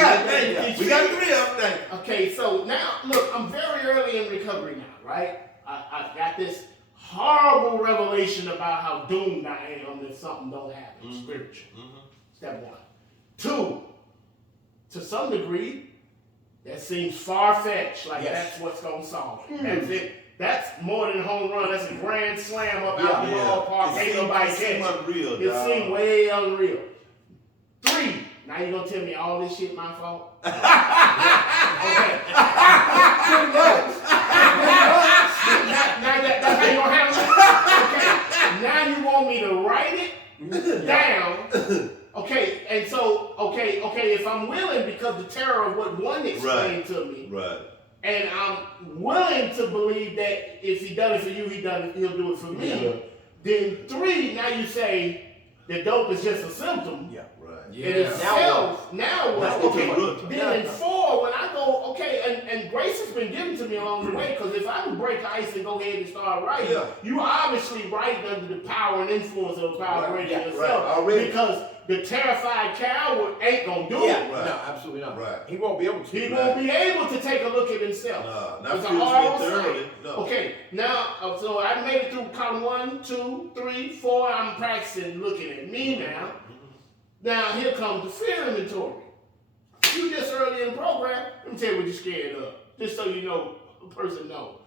got 3 of them. Okay, so now, look, I'm very early in recovery now, right? I got this horrible revelation about how doomed I am if something don't happen spiritually. Step 1. 2, to some degree, that seems far-fetched, like that's what's going to solve it. That's it. That's more than a home run. That's a grand slam up out the ballpark. Ain't nobody catch it. Unreal, It seemed way unreal. 3, now you gonna tell me all this shit my fault? Okay. That's how you gonna handle it? Okay. Now you want me to write it down. Okay, and so, okay, if I'm willing, because the terror of what 1 explained to me, and I'm willing to believe that if he done it for you, he'll do it for me. Then 3, now you say the dope is just a symptom. In itself, now what? Okay, then in 4, when I go, and grace has been given to me along the way, because if I can break ice and go ahead and start writing, you obviously writing under the power and influence of the power of grace yourself. Because the terrified coward ain't gonna do it. No, absolutely not. He won't be able to. He won't be able to take a look at himself. It's a horrible sight. Okay, now, so I made it through column 1, 2, 3, 4. I'm practicing looking at me now. Now, here comes the fear inventory. You just early in the program, let me tell you what you're scared of. Just so you know, a person knows.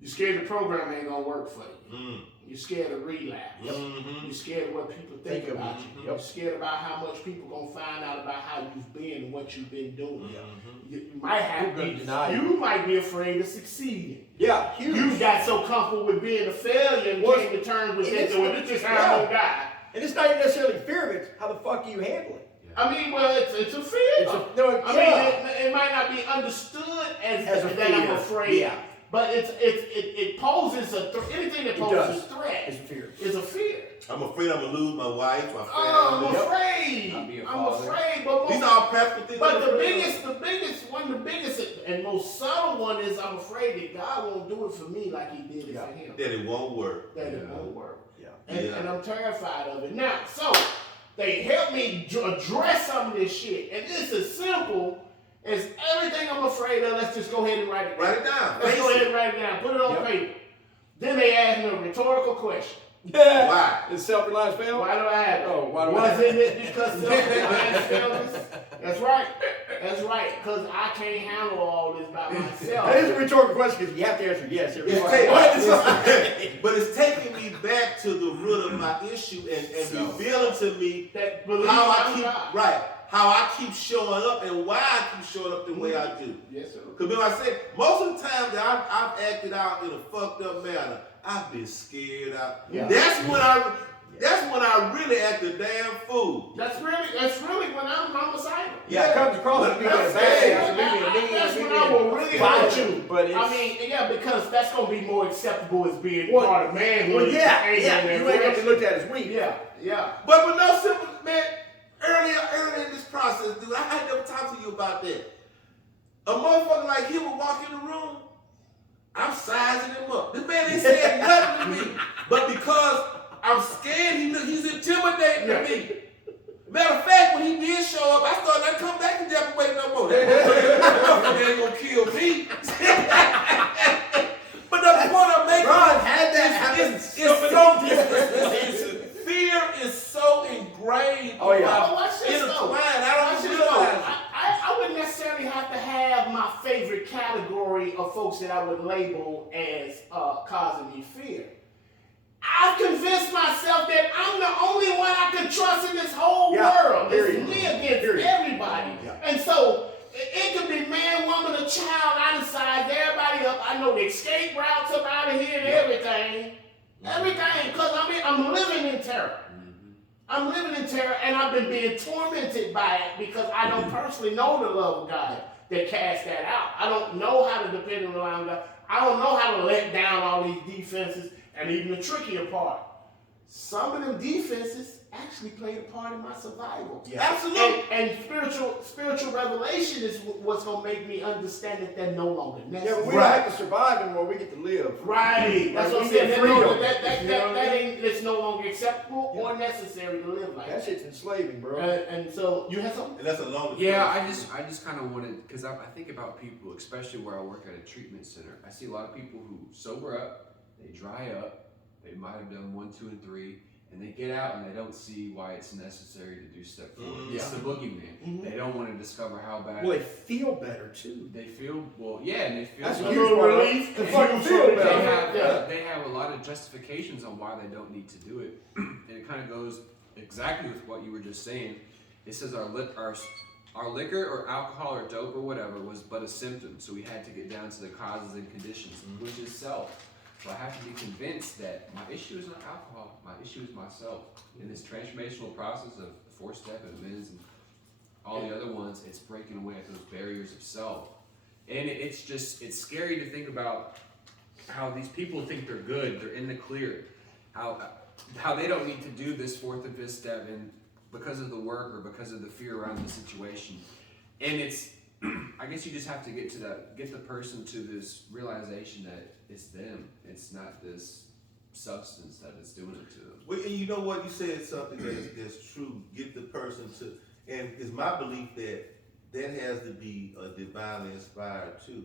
You're scared the program ain't gonna work for you. You're scared of relapse. You're scared of what people think about you. You're scared about how much people gonna find out about how you've been and what you've been doing. You might be afraid of succeeding. Yeah, huge. You got so comfortable with being a failure and came to terms with that. So this is how I'm gonna die. And it's not even necessarily fear of it. How the fuck do you handle it? I mean, well, it's a fear. It's a, no, I mean, it might not be understood as a that fear. I'm afraid. But it poses anything that poses does. a threat It's a fear. is a fear. I'm afraid I'm gonna lose my wife, my family. Oh, I'm Yep. afraid. Not be a I'm father. afraid. But These are all practical things. But I'm the afraid biggest, one of the biggest and most subtle one is I'm afraid that God won't do it for me like He did it Yeah. for him. that it won't work. That it won't work. Yeah. And I'm terrified of it. Now, so they help me address some of this shit. And it's as simple as everything I'm afraid of. Let's just go ahead and write it down. Write it down. Let's Face go ahead it. and write it down. Put it on Yep. paper. Then they ask me a rhetorical question. Why? Is self-reliance failed? Why do I have it? Oh, why do I have Wasn't it because self-reliance failed us? That's right. That's right. Because I can't handle all this by myself. That is a rhetorical question because you have to answer yes every It's time. but it's taking me back to the root of my issue and revealing to me That believe how I I'm keep God. how I keep showing up and why I keep showing up the way I do. Yes, sir. Because remember I said, most of the time that I've acted out in a fucked up manner, I've been scared out. Yeah. That's when I really act a damn fool. That's really when I'm homicidal. Yeah, it comes across as being a That's, bad, that's when I will really hurt you. But it's, I mean, yeah, because that's gonna be more acceptable as being Well, part of manhood. well, yeah, anger yeah, and you ain't gonna be aggression. looked at as weak. Yeah, yeah. But with no simple, man, early in this process, dude, I never talked to you about that. A motherfucker like him would walk in the room, I'm sizing him up. This man ain't saying nothing to me. But because I'm scared, he's intimidating to me. Matter of fact, when he did show up, I started not come back to Jeffrey Wade no more. That motherfucker ain't gonna kill me. But the point I'm making Ron had that happen. fear is so ingrained. Oh, yeah. Well, watch this though. Intertwined. I Watch don't this realize though. it. I wouldn't necessarily have to have my favorite category of folks that I would label as causing me fear. I've convinced myself that I'm the only one I can trust in this whole world. It's period. me against Period. everybody. Yeah. And so it could be man, woman, or child. I decide everybody up. I know the escape routes up out of here and everything. Everything, because I'm living in terror. I'm living in terror, and I've been being tormented by it because I don't personally know the love of God that casts that out. I don't know how to depend and rely on God. I don't know how to let down all these defenses, and even the trickier part. Some of them defenses actually played a part in my survival. Yeah. Absolutely. And spiritual revelation is what's going to make me understand that they're no longer Yeah, necessary. but we don't have to survive anymore. We get to live. Right. That's what I'm We get saying. freedom. That ain't, it's no longer acceptable or necessary to live like That that. shit's enslaving, bro. And so you have something? And that's a long Yeah, I just kind of wanted, because I think about people, especially where I work at a treatment center. I see a lot of people who sober up, they dry up, they might have done 1, 2, and 3, and they get out and they don't see why it's necessary to do step forward. Mhm. It's the boogeyman. Mhm. They don't want to discover how bad Well, they feel better too. they feel. Well, yeah, and they feel. That's A a like huge little part of relief. The to fucking feel feel so better. they better. have they have a lot of justifications on why they don't need to do it, and it kind of goes exactly with what you were just saying. It says our liquor or alcohol or dope or whatever was but a symptom, so we had to get down to the causes and conditions, which is self. So I have to be convinced that my issue is not alcohol, my issue is myself. In this transformational process of the 4-step and amends and all the other ones, it's breaking away at those barriers of self. And it's scary to think about how these people think they're good, they're in the clear, how they don't need to do this 4th and 5th step and because of the work or because of the fear around the situation. And it's, I guess you just have to get the person to this realization that it's them. It's not this substance that is doing it to them. Well, and you know what? You said something that's true. Get the person to, and it's my belief that has to be divinely inspired too.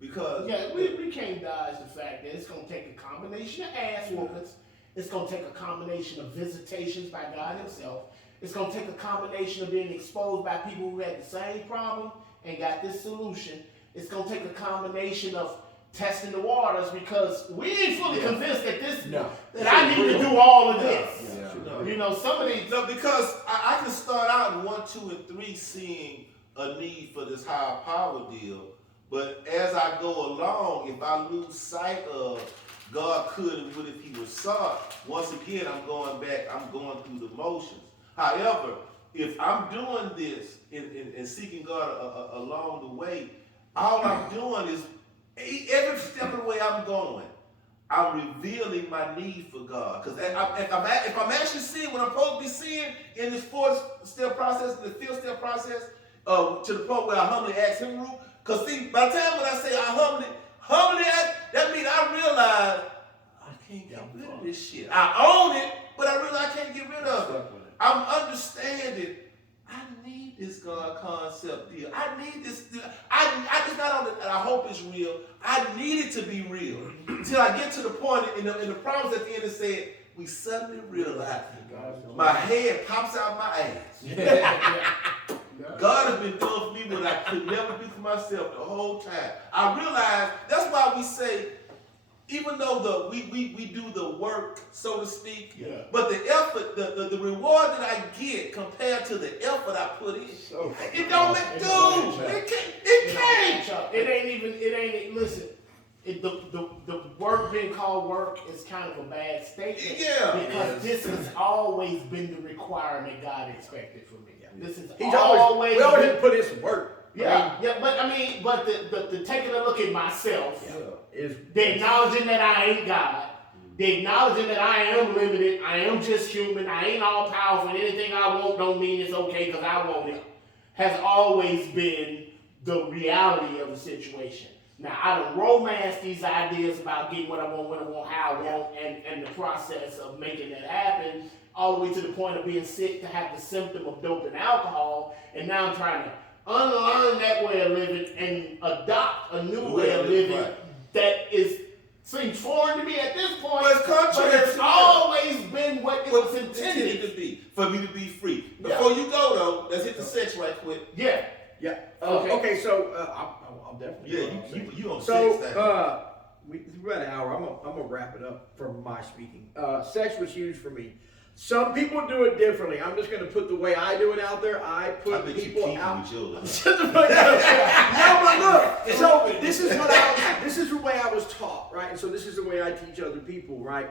Because Yeah, we can't dodge the fact that it's going to take a combination of ass whoopings. It's going to take a combination of visitations by God Himself. It's going to take a combination of being exposed by people who had the same problem and got this solution. It's going to take a combination of testing the waters because we ain't fully convinced that that I need to do all of this. No. You know, some of these. No, because I can start out in 1, 2, and 3 seeing a need for this higher power deal, but as I go along, if I lose sight of God could and would if He was sought, once again I'm going through the motions. However, if I'm doing this and seeking God along the way, all I'm doing is Every step of the way I'm going, I'm revealing my need for God. Because if I'm actually seeing what I'm supposed to be seeing in this 4th-step process, in the 5th-step process, to the point where I humbly ask Him, because see, by the time when I say I humbly ask, that means I realize I can't get rid of this shit. I own it, but I realize I can't get rid of it. I'm understanding. I need this God concept deal. I need this. I just not on it. I hope it's real. I need it to be real until I get to the point in the promise at the end that said, we suddenly realize my head pops out my ass. God has been doing for me what I could never do for myself the whole time. I realize that's why we say, even though we do the work, so to speak, but the effort, the reward that I get compared to the effort I put in, it don't make it can't. It ain't listen. The work being called work is kind of a bad statement. Because this has always been the requirement God expected from me. This is we always put in some work. But the taking a look at myself, is the acknowledging that I ain't God, the acknowledging that I am limited, I am just human, I ain't all powerful, and anything I want don't mean it's okay because I want it, has always been the reality of the situation. Now, I don't romance these ideas about getting what I want, when I want, how I want, and the process of making that happen, all the way to the point of being sick to have the symptom of dope and alcohol, and now I'm trying to unlearn that way of living and adopt a new way of living that seems foreign to me at this point, but it's always been what it was intended to be, for me to be free. Before you go though, let's hit the sex right quick. Okay, so I'll definitely. You on so sex we're at an hour. I'm gonna wrap it up from my speaking. Sex was huge for me. Some people do it differently. I'm just going to put the way I do it out there. I put people out. No, but look. So this is the way I was taught, right? And so this is the way I teach other people, right?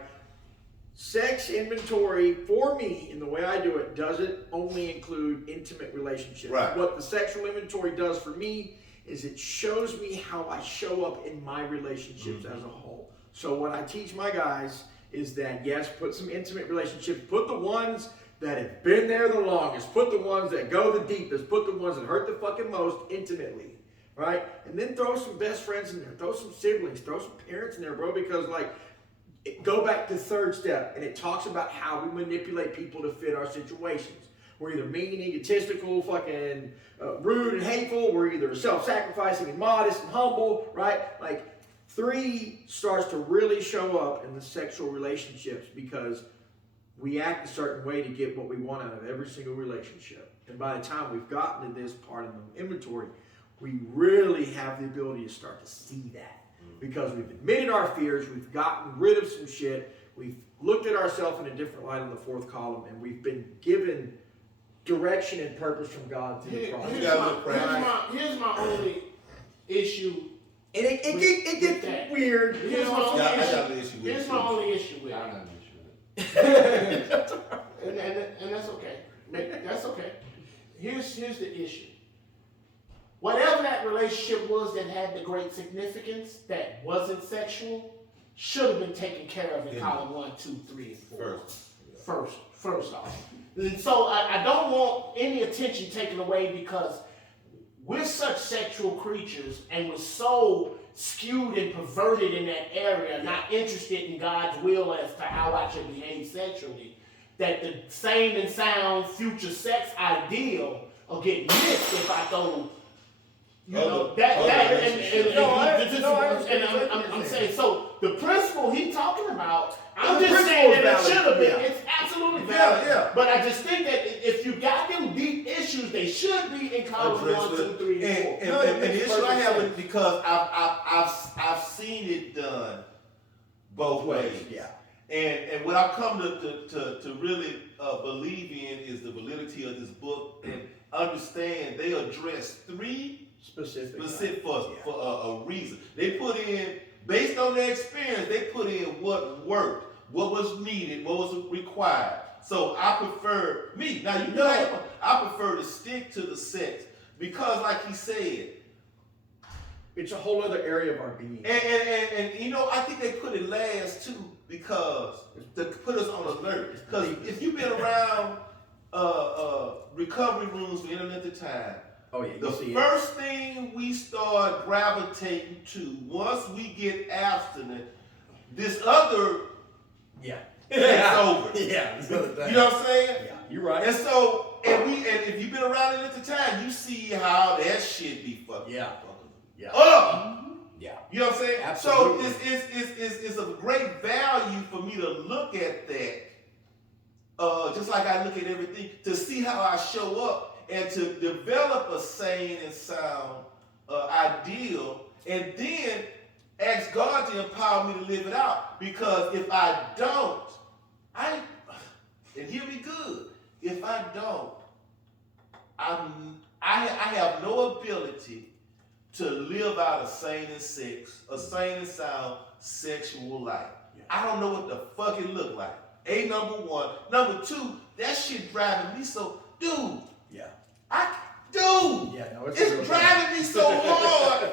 Sex inventory for me, in the way I do it, doesn't only include intimate relationships. Right. What the sexual inventory does for me is it shows me how I show up in my relationships as a whole. So what I teach my guys is that, yes, put some intimate relationships, put the ones that have been there the longest, put the ones that go the deepest, put the ones that hurt the fucking most intimately, right? And then throw some best friends in there, throw some siblings, throw some parents in there, bro, because go back to 3rd step, and it talks about how we manipulate people to fit our situations. We're either mean and egotistical, fucking rude and hateful, we're either self-sacrificing and modest and humble, right? 3 starts to really show up in the sexual relationships because we act a certain way to get what we want out of every single relationship. And by the time we've gotten to this part of the inventory, we really have the ability to start to see that. Because we've admitted our fears, we've gotten rid of some shit, we've looked at ourselves in a different light in the 4th column, and we've been given direction and purpose from God through the process. Here's my only issue. And it gets weird. Here's my only issue with it. I don't have an issue with it. and that's okay. That's okay. Here's the issue. Whatever that relationship was that had the great significance that wasn't sexual should have been taken care of in column 1, 2, 3, and 4. First off. And so I don't want any attention taken away because we're such sexual creatures and we're so skewed and perverted in that area, not interested in God's will as to how I should behave sexually, that the sane and sound future sex ideal will get missed if I throw, I'm saying, so the principle he's talking about, I'm just saying that it should have been. It's absolutely valid. But I just think that if you got them deep issues, they should be in column 1, 2, 3, and 4. And the issue I have with because I've seen it done both ways. Yeah. And what I've come to really believe in is the validity of this book and understand they address 3 specific for a reason. They put in, based on their experience, they put in what worked, what was needed, what was required. So I prefer I prefer to stick to the sex because, like he said, it's a whole other area of our being. And you know, I think they put it last too because to put us on alert. Because if you've been around recovery rooms for any length of time, Oh yeah, the you see first thing we start gravitating to once we get abstinent, this other it. takes over. Yeah, this other thing. You know what I'm saying? Yeah, you're right. And so, and if you've been around it at the time, you see how that shit be fucking Yeah. up. Yeah. You know what I'm saying? Absolutely. So it's of great value for me to look at that, just like I look at everything, to see how I show up and to develop a sane and sound ideal, and then ask God to empower me to live it out. Because if I don't, and hear me good, if I don't, I have no ability to live out a sane and sound sexual life. I don't know what the fuck it look like. Number one. Number two, that shit driving me so, dude. Yeah. Yeah, no, it's driving me so hard.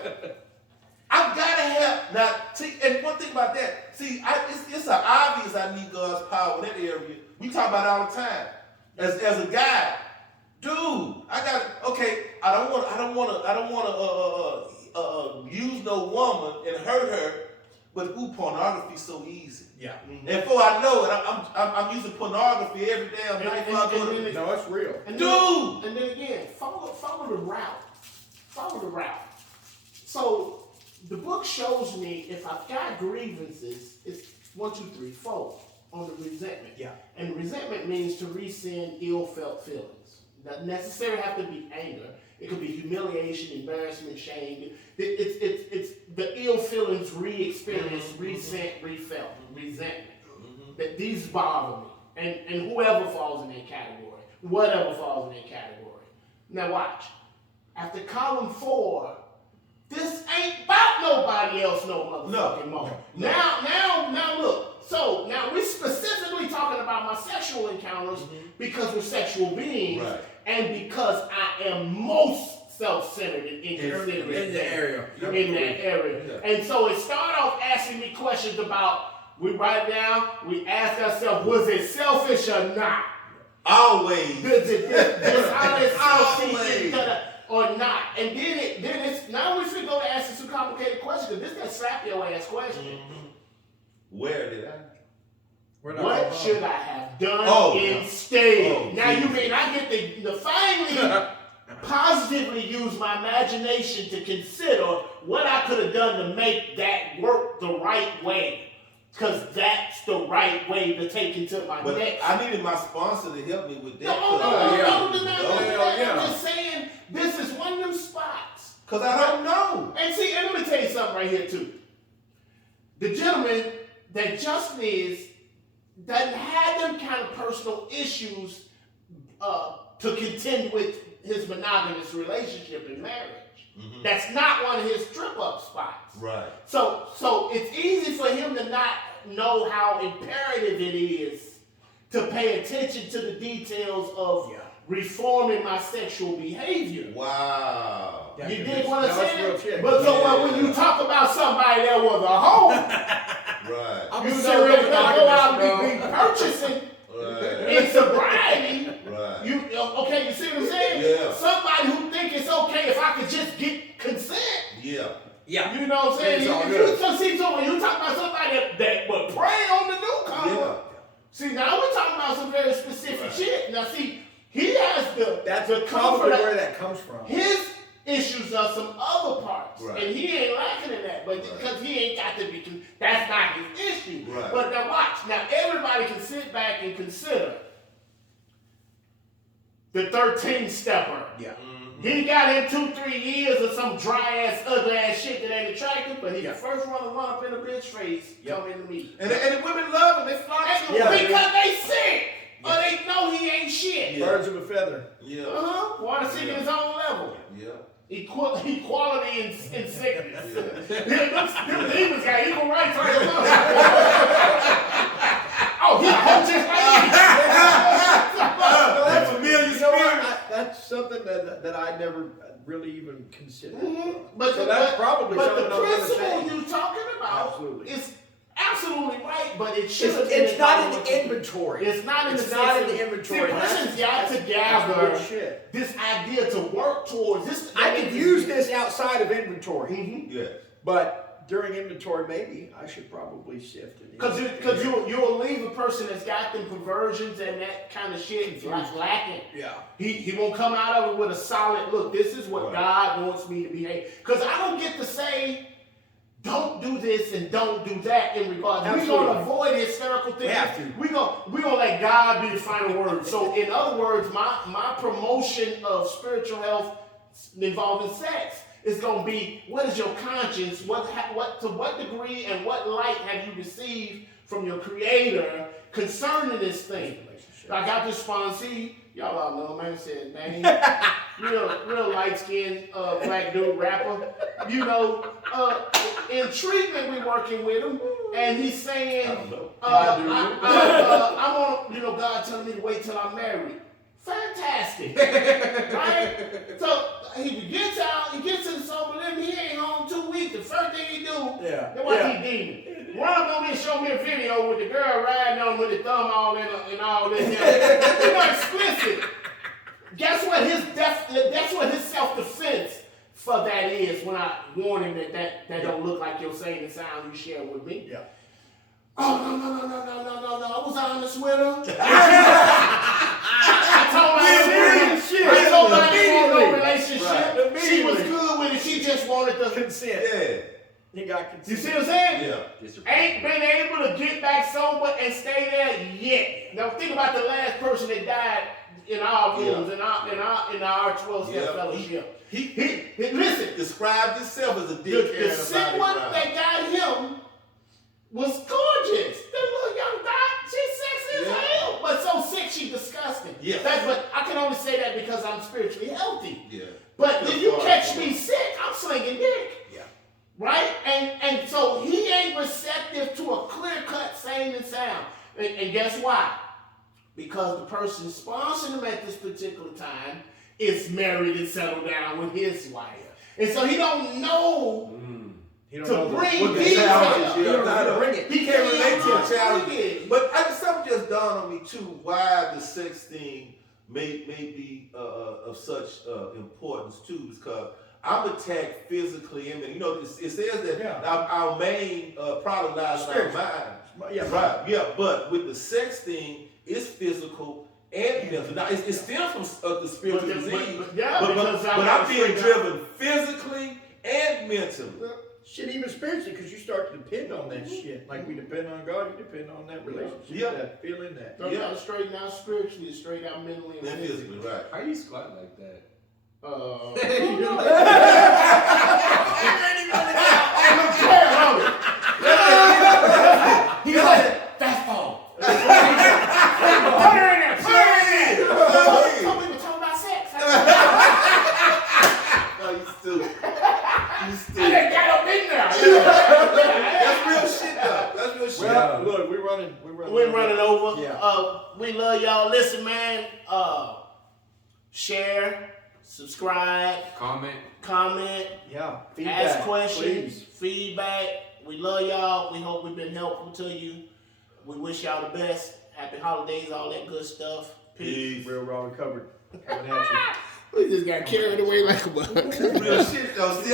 I've gotta have now. See, and one thing about that, see, it's obvious I need God's power in that area. We talk about it all the time. As a guy, dude, I don't want to use no woman and hurt her, but pornography's so easy. Yeah. And before I know it, I'm using pornography every damn night before I go to. No, it's real. And Dude! Then, and then again, follow the route. Follow the route. So the book shows me if I've got grievances, it's 1, 2, 3, 4 on the resentment. Yeah. And resentment means to rescind ill-felt feelings. Doesn't necessarily have to be anger. It could be humiliation, embarrassment, shame. It's the ill feelings re-experienced, resent, refelt, resentment. That these bother me. And whoever falls in that category, whatever falls in that category. Now watch. After column 4, this ain't about nobody else no motherfucking more. No. Now look. So now we're specifically talking about my sexual encounters because we're sexual beings, Right. and because I am most self-centered and inconsiderate In the area. in that area. Yeah. And so it started off asking me questions about, we ask ourselves, was it selfish or not? Always. Dishonest, Always. or not? And then it's now we should go to asking some complicated questions. This can slap your ass question. Where did I? What should I have done instead? Oh, now you Jesus. mean I get to finally positively use my imagination to consider what I could have done to make that work the right way. Because that's the right way to take into my But next. I needed my sponsor to help me with that. No, yeah. I'm just saying this is one of them spots. Because I don't know. And see, and let me tell you something right here too. The gentleman that Justin is doesn't have them kind of personal issues to contend with his monogamous relationship and marriage. That's not one of his trip-up spots. Right. So it's easy for him to not know how imperative it is to pay attention to the details of reforming my sexual behavior. Wow. Yeah, You dig what I'm saying? saying? But so when you talk about somebody that was a hoe, Right. I'm you so so ready to go out monogamous, and be purchasing Right. in sobriety. Right. You see what I'm saying? Yeah. Somebody who think it's okay if I could just get consent. Yeah. Yeah. You know what I'm saying? It's all If good. so when you talk about somebody that would prey on the newcomer. Yeah. See, now we're talking about some very specific shit. Now, see, he has That's the probably comfort where of that comes from. his issues are some other parts, Right. and he ain't lacking in that. But because he ain't got to be, that's not his issue. Right. But now watch. Now everybody can sit back and consider the 13-stepper. Yeah. He got in 2-3 years of some dry ass, ugly ass shit that ain't attractive, but he the first one to run up in a bitch face, come into me. And the women love him. They flock to him. Because they sick, or they know he ain't shit. Yeah. Birds of a feather. Yeah. Water sick at his own level. Yeah. Equality in sickness. Yeah. Them demons got equal rights right now. Oh, he just like me. That's familiar. You know what? that's something that I never really even considered. But So that's probably but something the I'm gonna principle change. you're talking about Absolutely. is absolutely right, but it should have been. It's not in the inventory. It's not in It's the not sense in the of- inventory. See, Christians got That's together good shit. this idea to work towards this. I could use this outside of inventory, Mm-hmm. Yeah. but during inventory, maybe I should probably shift it. Because you'll leave a person that's got them perversions and that kind of shit like lacking. Yeah. He won't come out of it with a solid look. This is what Right. God wants me to behave. Because I don't get to say, don't do this and don't do that in regards. We're Absolutely. going to avoid hysterical things. We have to. We're gonna let God be the final word. So in other words, my promotion of spiritual health involving sex is going to be, what is your conscience? To what degree and what light have you received from your Creator concerning this thing? I got this sponsee, y'all all know, man, said name, real light skinned black dude rapper. You know, in treatment we working with him, and he's saying, I want, God telling me to wait till I'm married. Fantastic, right? So he gets out, he gets to the sober living, he ain't home 2 weeks. The first thing he do, then what he demon? Run up on me and show me a video with the girl riding on with the thumb all in and all this. You know, explicit. Guess what that's what his self-defense for that is when I warn him that don't look like your saying sound you share with me. Yeah. Oh, no. I was honest with her. I told her I didn't want no relationship. Right. She was good with it. She just wanted the Consent. Yeah. He got consent. You see what I'm saying? Yeah. Ain't been able to get back sober and stay there yet. Now think about the last person that died in our rooms, in our 12-step Yeah. fellowship. He Listen, described himself as a dick. the sick one that got him was gorgeous. The little young doc, she's sexy as Yeah. hell, but so sick she disgusting. Yeah. But I can only say that because I'm spiritually healthy. Yeah. But Good if you Lord. catch me sick, I'm slinging dick. Yeah. Right? And so he ain't receptive to a clear-cut sane and sound. And guess why? Because the person sponsoring him at this particular time is married and settled down with his wife. And so he don't know He don't to know bring What the detail. challenges, He yeah. don't know how to bring it. He can't relate to bring the challenge. it. But something just dawned on me too. Why the sex thing may be of such importance too, because I'm attacked physically, and you know it says that Yeah. our main problem lies in our Spiritual. mind. Yeah. Right. Yeah. But with the sex thing, it's physical and mental. Now it stems from the spiritual disease. But I'm being driven physically and mentally. Shit, even spiritually, because you start to depend on that shit. Like we depend on God, you depend on that relationship, Yeah. that feeling, that. Don't gotta straighten out spiritually, straight out mentally and And physically. physically, right. How you squat like that? He's like, fastball. Put her in there. Put her in there. Some people talking about sex. No, you stupid. You I stupid. just got up in there. That's real shit though. That's real shit. Well, look, we're running. We're running over. Yeah. We love y'all. Listen, man. Share, subscribe, comment, Yeah. ask Feedback, questions, please. feedback. We love y'all. We hope we've been helpful to you. We wish y'all the best. Happy holidays, all that good stuff. Peace. Real raw recovered. Coming at you. We just got carried away like a bug. Real shit though. See,